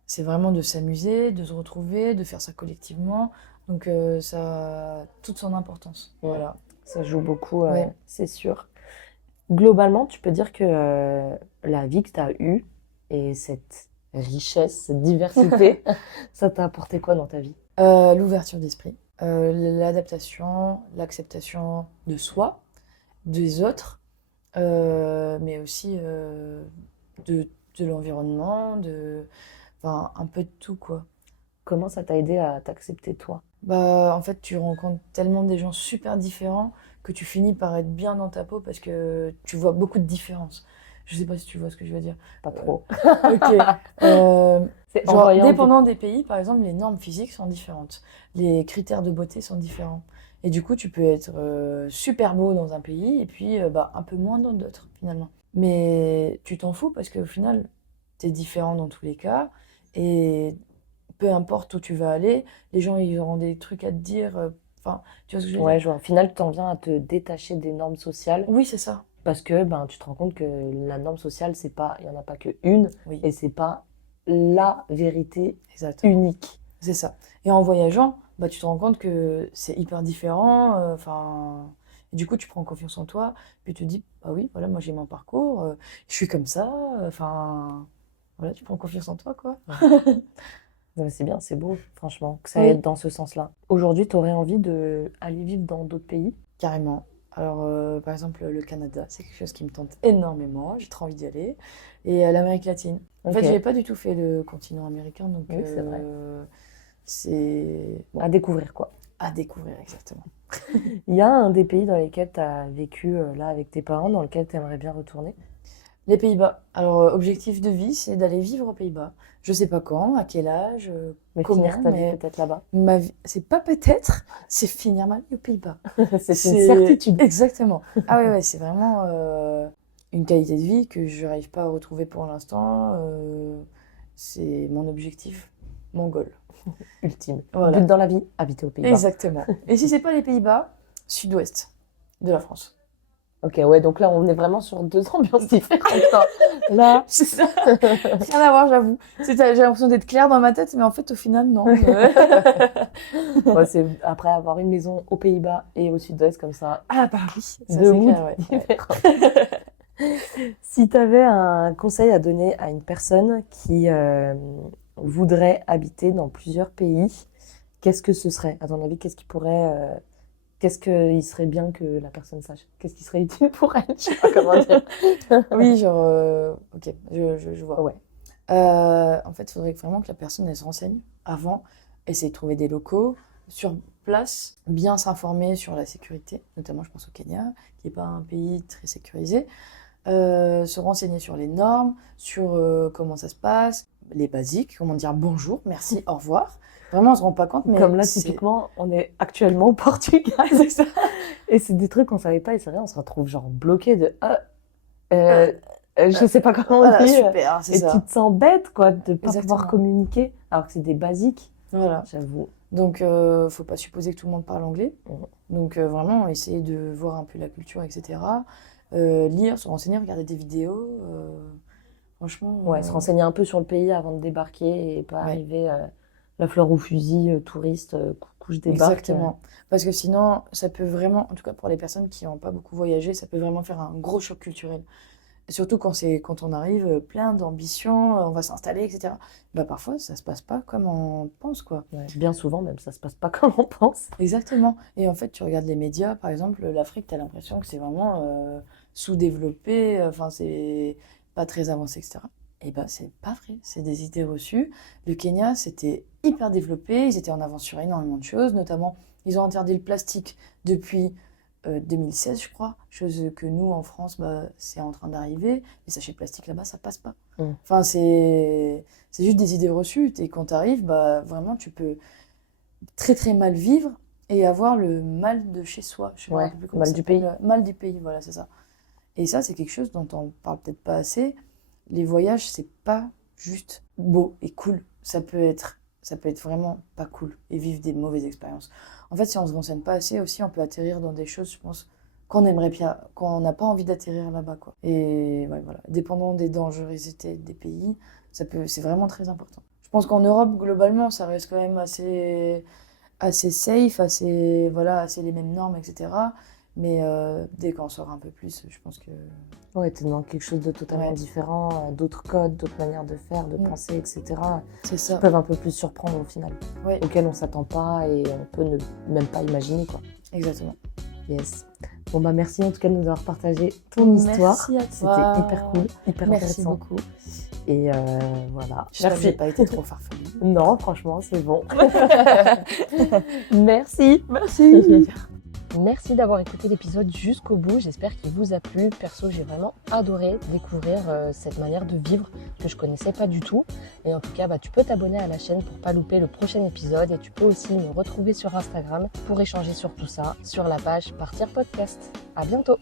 c'est vraiment de s'amuser, de se retrouver, de faire ça collectivement. Donc ça a toute son importance. Voilà. Ça joue beaucoup, Ouais. c'est sûr. Globalement, tu peux dire que la vie que tu as eue et cette richesse, cette diversité, ça t'a apporté quoi dans ta vie? L'ouverture d'esprit, l'adaptation, l'acceptation de soi, des autres, mais aussi de l'environnement, enfin, un peu de tout, quoi. Comment ça t'a aidé à t'accepter toi? Bah, en fait, tu rencontres tellement des gens super différents que tu finis par être bien dans ta peau parce que tu vois beaucoup de différences. Je sais pas si tu vois ce que je veux dire. Pas trop. Ok. C'est Genre, envoyant. dépendant des pays, par exemple, les normes physiques sont différentes. Les critères de beauté sont différents. Et du coup, tu peux être super beau dans un pays et puis un peu moins dans d'autres, finalement. Mais tu t'en fous parce qu'au final, t'es différent dans tous les cas. Et peu importe où tu vas aller, les gens, ils auront des trucs à te dire. Enfin, tu vois ce que je veux Ouais, dire? je vois. Au final, tu en viens à te détacher des normes sociales Oui, c'est ça. parce que tu te rends compte que la norme sociale, c'est pas, il n'y en a pas que une Oui, et c'est pas la vérité exactement. unique. C'est ça. Et en voyageant, tu te rends compte que c'est hyper différent. Enfin, et du coup, tu prends confiance en toi. Puis tu te dis, bah oui, voilà, moi j'ai mon parcours. Je suis comme ça. Enfin, voilà, tu prends confiance en toi, quoi. Ouais, c'est bien, c'est beau, franchement, que ça Oui, aide dans ce sens-là. Aujourd'hui, tu aurais envie d'aller vivre dans d'autres pays? carrément. Alors, par exemple, le Canada, c'est quelque chose qui me tente énormément. J'ai trop envie d'y aller. Et l'Amérique latine. En fait, Ok, j'ai pas du tout fait le continent américain, donc oui, c'est vrai. c'est bon, À découvrir, quoi. à découvrir exactement. Il y a un des pays dans lesquels tu as vécu là avec tes parents, dans lequel tu aimerais bien retourner? Les Pays-Bas. Alors, objectif de vie, c'est d'aller vivre aux Pays-Bas. Je sais pas quand, à quel âge, Mais finir comment, ta vie mais peut-être là-bas. ma vie, c'est pas peut-être, c'est finir ma vie aux Pays-Bas. C'est une C'est certitude. exactement. Ah ouais, ouais, c'est vraiment une qualité de vie que je n'arrive pas à retrouver pour l'instant. C'est mon objectif, mon goal. Ultime. Voilà, But dans la vie, habiter aux Pays-Bas. exactement. Et si c'est pas les Pays-Bas, sud-ouest de la France. Ok, ouais, donc là, on est vraiment sur deux ambiances différentes, hein. Là, C'est ça. Rien à voir, j'avoue. J'ai l'impression d'être claire dans ma tête, mais en fait, au final, non. ouais, c'est après avoir une maison aux Pays-Bas et au sud-ouest comme ça, Ah bah oui, ça deux c'est moods clair, ouais. différents. Si tu avais un conseil à donner à une personne qui voudrait habiter dans plusieurs pays, qu'est-ce que ce serait? À ton avis, qu'est-ce qu'il serait bien que la personne sache? Qu'est-ce qui serait utile pour elle? Je sais pas comment dire. Oui, genre, ok, je vois. Ouais. En fait, il faudrait vraiment que la personne elle se renseigne avant, essayer de trouver des locaux sur place, bien s'informer sur la sécurité, notamment je pense au Kenya, qui n'est pas un pays très sécurisé. Se renseigner sur les normes, sur comment ça se passe, les basiques, comment dire bonjour, merci, au revoir. Vraiment, on se rend pas compte, mais Comme là, c'est typiquement, on est actuellement au Portugal. c'est ça. Et c'est des trucs qu'on savait pas, et c'est vrai, on se retrouve genre bloqué de Euh, je sais pas comment on voilà, dit. super, c'est Et tu ça. te sens bête, quoi, de pas pouvoir Exactement. communiquer, alors que c'est des basiques, Voilà. j'avoue. Donc, faut pas supposer que tout le monde parle anglais. Mhm. Donc, vraiment, essayer de voir un peu la culture, etc. Lire, se renseigner, regarder des vidéos. Franchement, Ouais, se renseigner un peu sur le pays avant de débarquer et pas ouais, arriver la fleur au fusil, touriste, coucou, je débarque. exactement. Parce que sinon, ça peut vraiment, en tout cas pour les personnes qui n'ont pas beaucoup voyagé, ça peut vraiment faire un gros choc culturel. Surtout quand on arrive plein d'ambition, on va s'installer, etc. Parfois, ça se passe pas comme on pense, quoi. Ouais, bien souvent, même, ça se passe pas comme on pense. Exactement. Et en fait, tu regardes les médias, par exemple, l'Afrique, tu as l'impression que c'est vraiment sous-développé, enfin, c'est pas très avancé, etc. Et c'est pas vrai, c'est des idées reçues. Le Kenya, c'était hyper développé, ils étaient en avance sur énormément de choses, notamment, ils ont interdit le plastique depuis 2016, je crois, chose que nous, en France, c'est en train d'arriver. Les sachets de plastique là-bas, ça passe pas. Mm. Enfin, c'est juste des idées reçues. Et quand tu arrives, vraiment, tu peux très très mal vivre et avoir le mal de chez soi. Je sais Ouais, pas plus comment mal ça du s'appelle. pays. Mal du pays, voilà, c'est ça. Et ça, c'est quelque chose dont on parle peut-être pas assez. Les voyages, c'est pas juste beau et cool. Ça peut être vraiment pas cool et vivre des mauvaises expériences. En fait, si on se renseigne pas assez aussi, on peut atterrir dans des choses, je pense, qu'on aimerait bien, qu'on n'a pas envie d'atterrir là-bas, quoi. Et ouais, voilà, dépendant des dangerosités des pays, c'est vraiment très important. Je pense qu'en Europe, globalement, ça reste quand même assez safe, voilà, assez les mêmes normes, etc. Mais dès qu'on sort un peu plus, je pense que Ouais, t'es dans quelque chose de totalement ouais, différent, d'autres codes, d'autres manières de faire, de Mm. penser, etc. c'est Qui ça. peuvent un peu plus surprendre au final, Ouais, auxquels on s'attend pas et on peut même pas imaginer, quoi. exactement. Yes. Bon, merci en tout cas de nous avoir partagé ton histoire. Merci à toi. C'était hyper cool, hyper Merci intéressant. beaucoup. Et voilà. J'espère que j'ai pas été trop farfelue. Non, franchement, c'est bon. Merci. Merci. Merci d'avoir écouté l'épisode jusqu'au bout, j'espère qu'il vous a plu. Perso, j'ai vraiment adoré découvrir cette manière de vivre que je connaissais pas du tout. Et en tout cas, tu peux t'abonner à la chaîne pour pas louper le prochain épisode et tu peux aussi me retrouver sur Instagram pour échanger sur tout ça, sur la page Partir Podcast. À bientôt!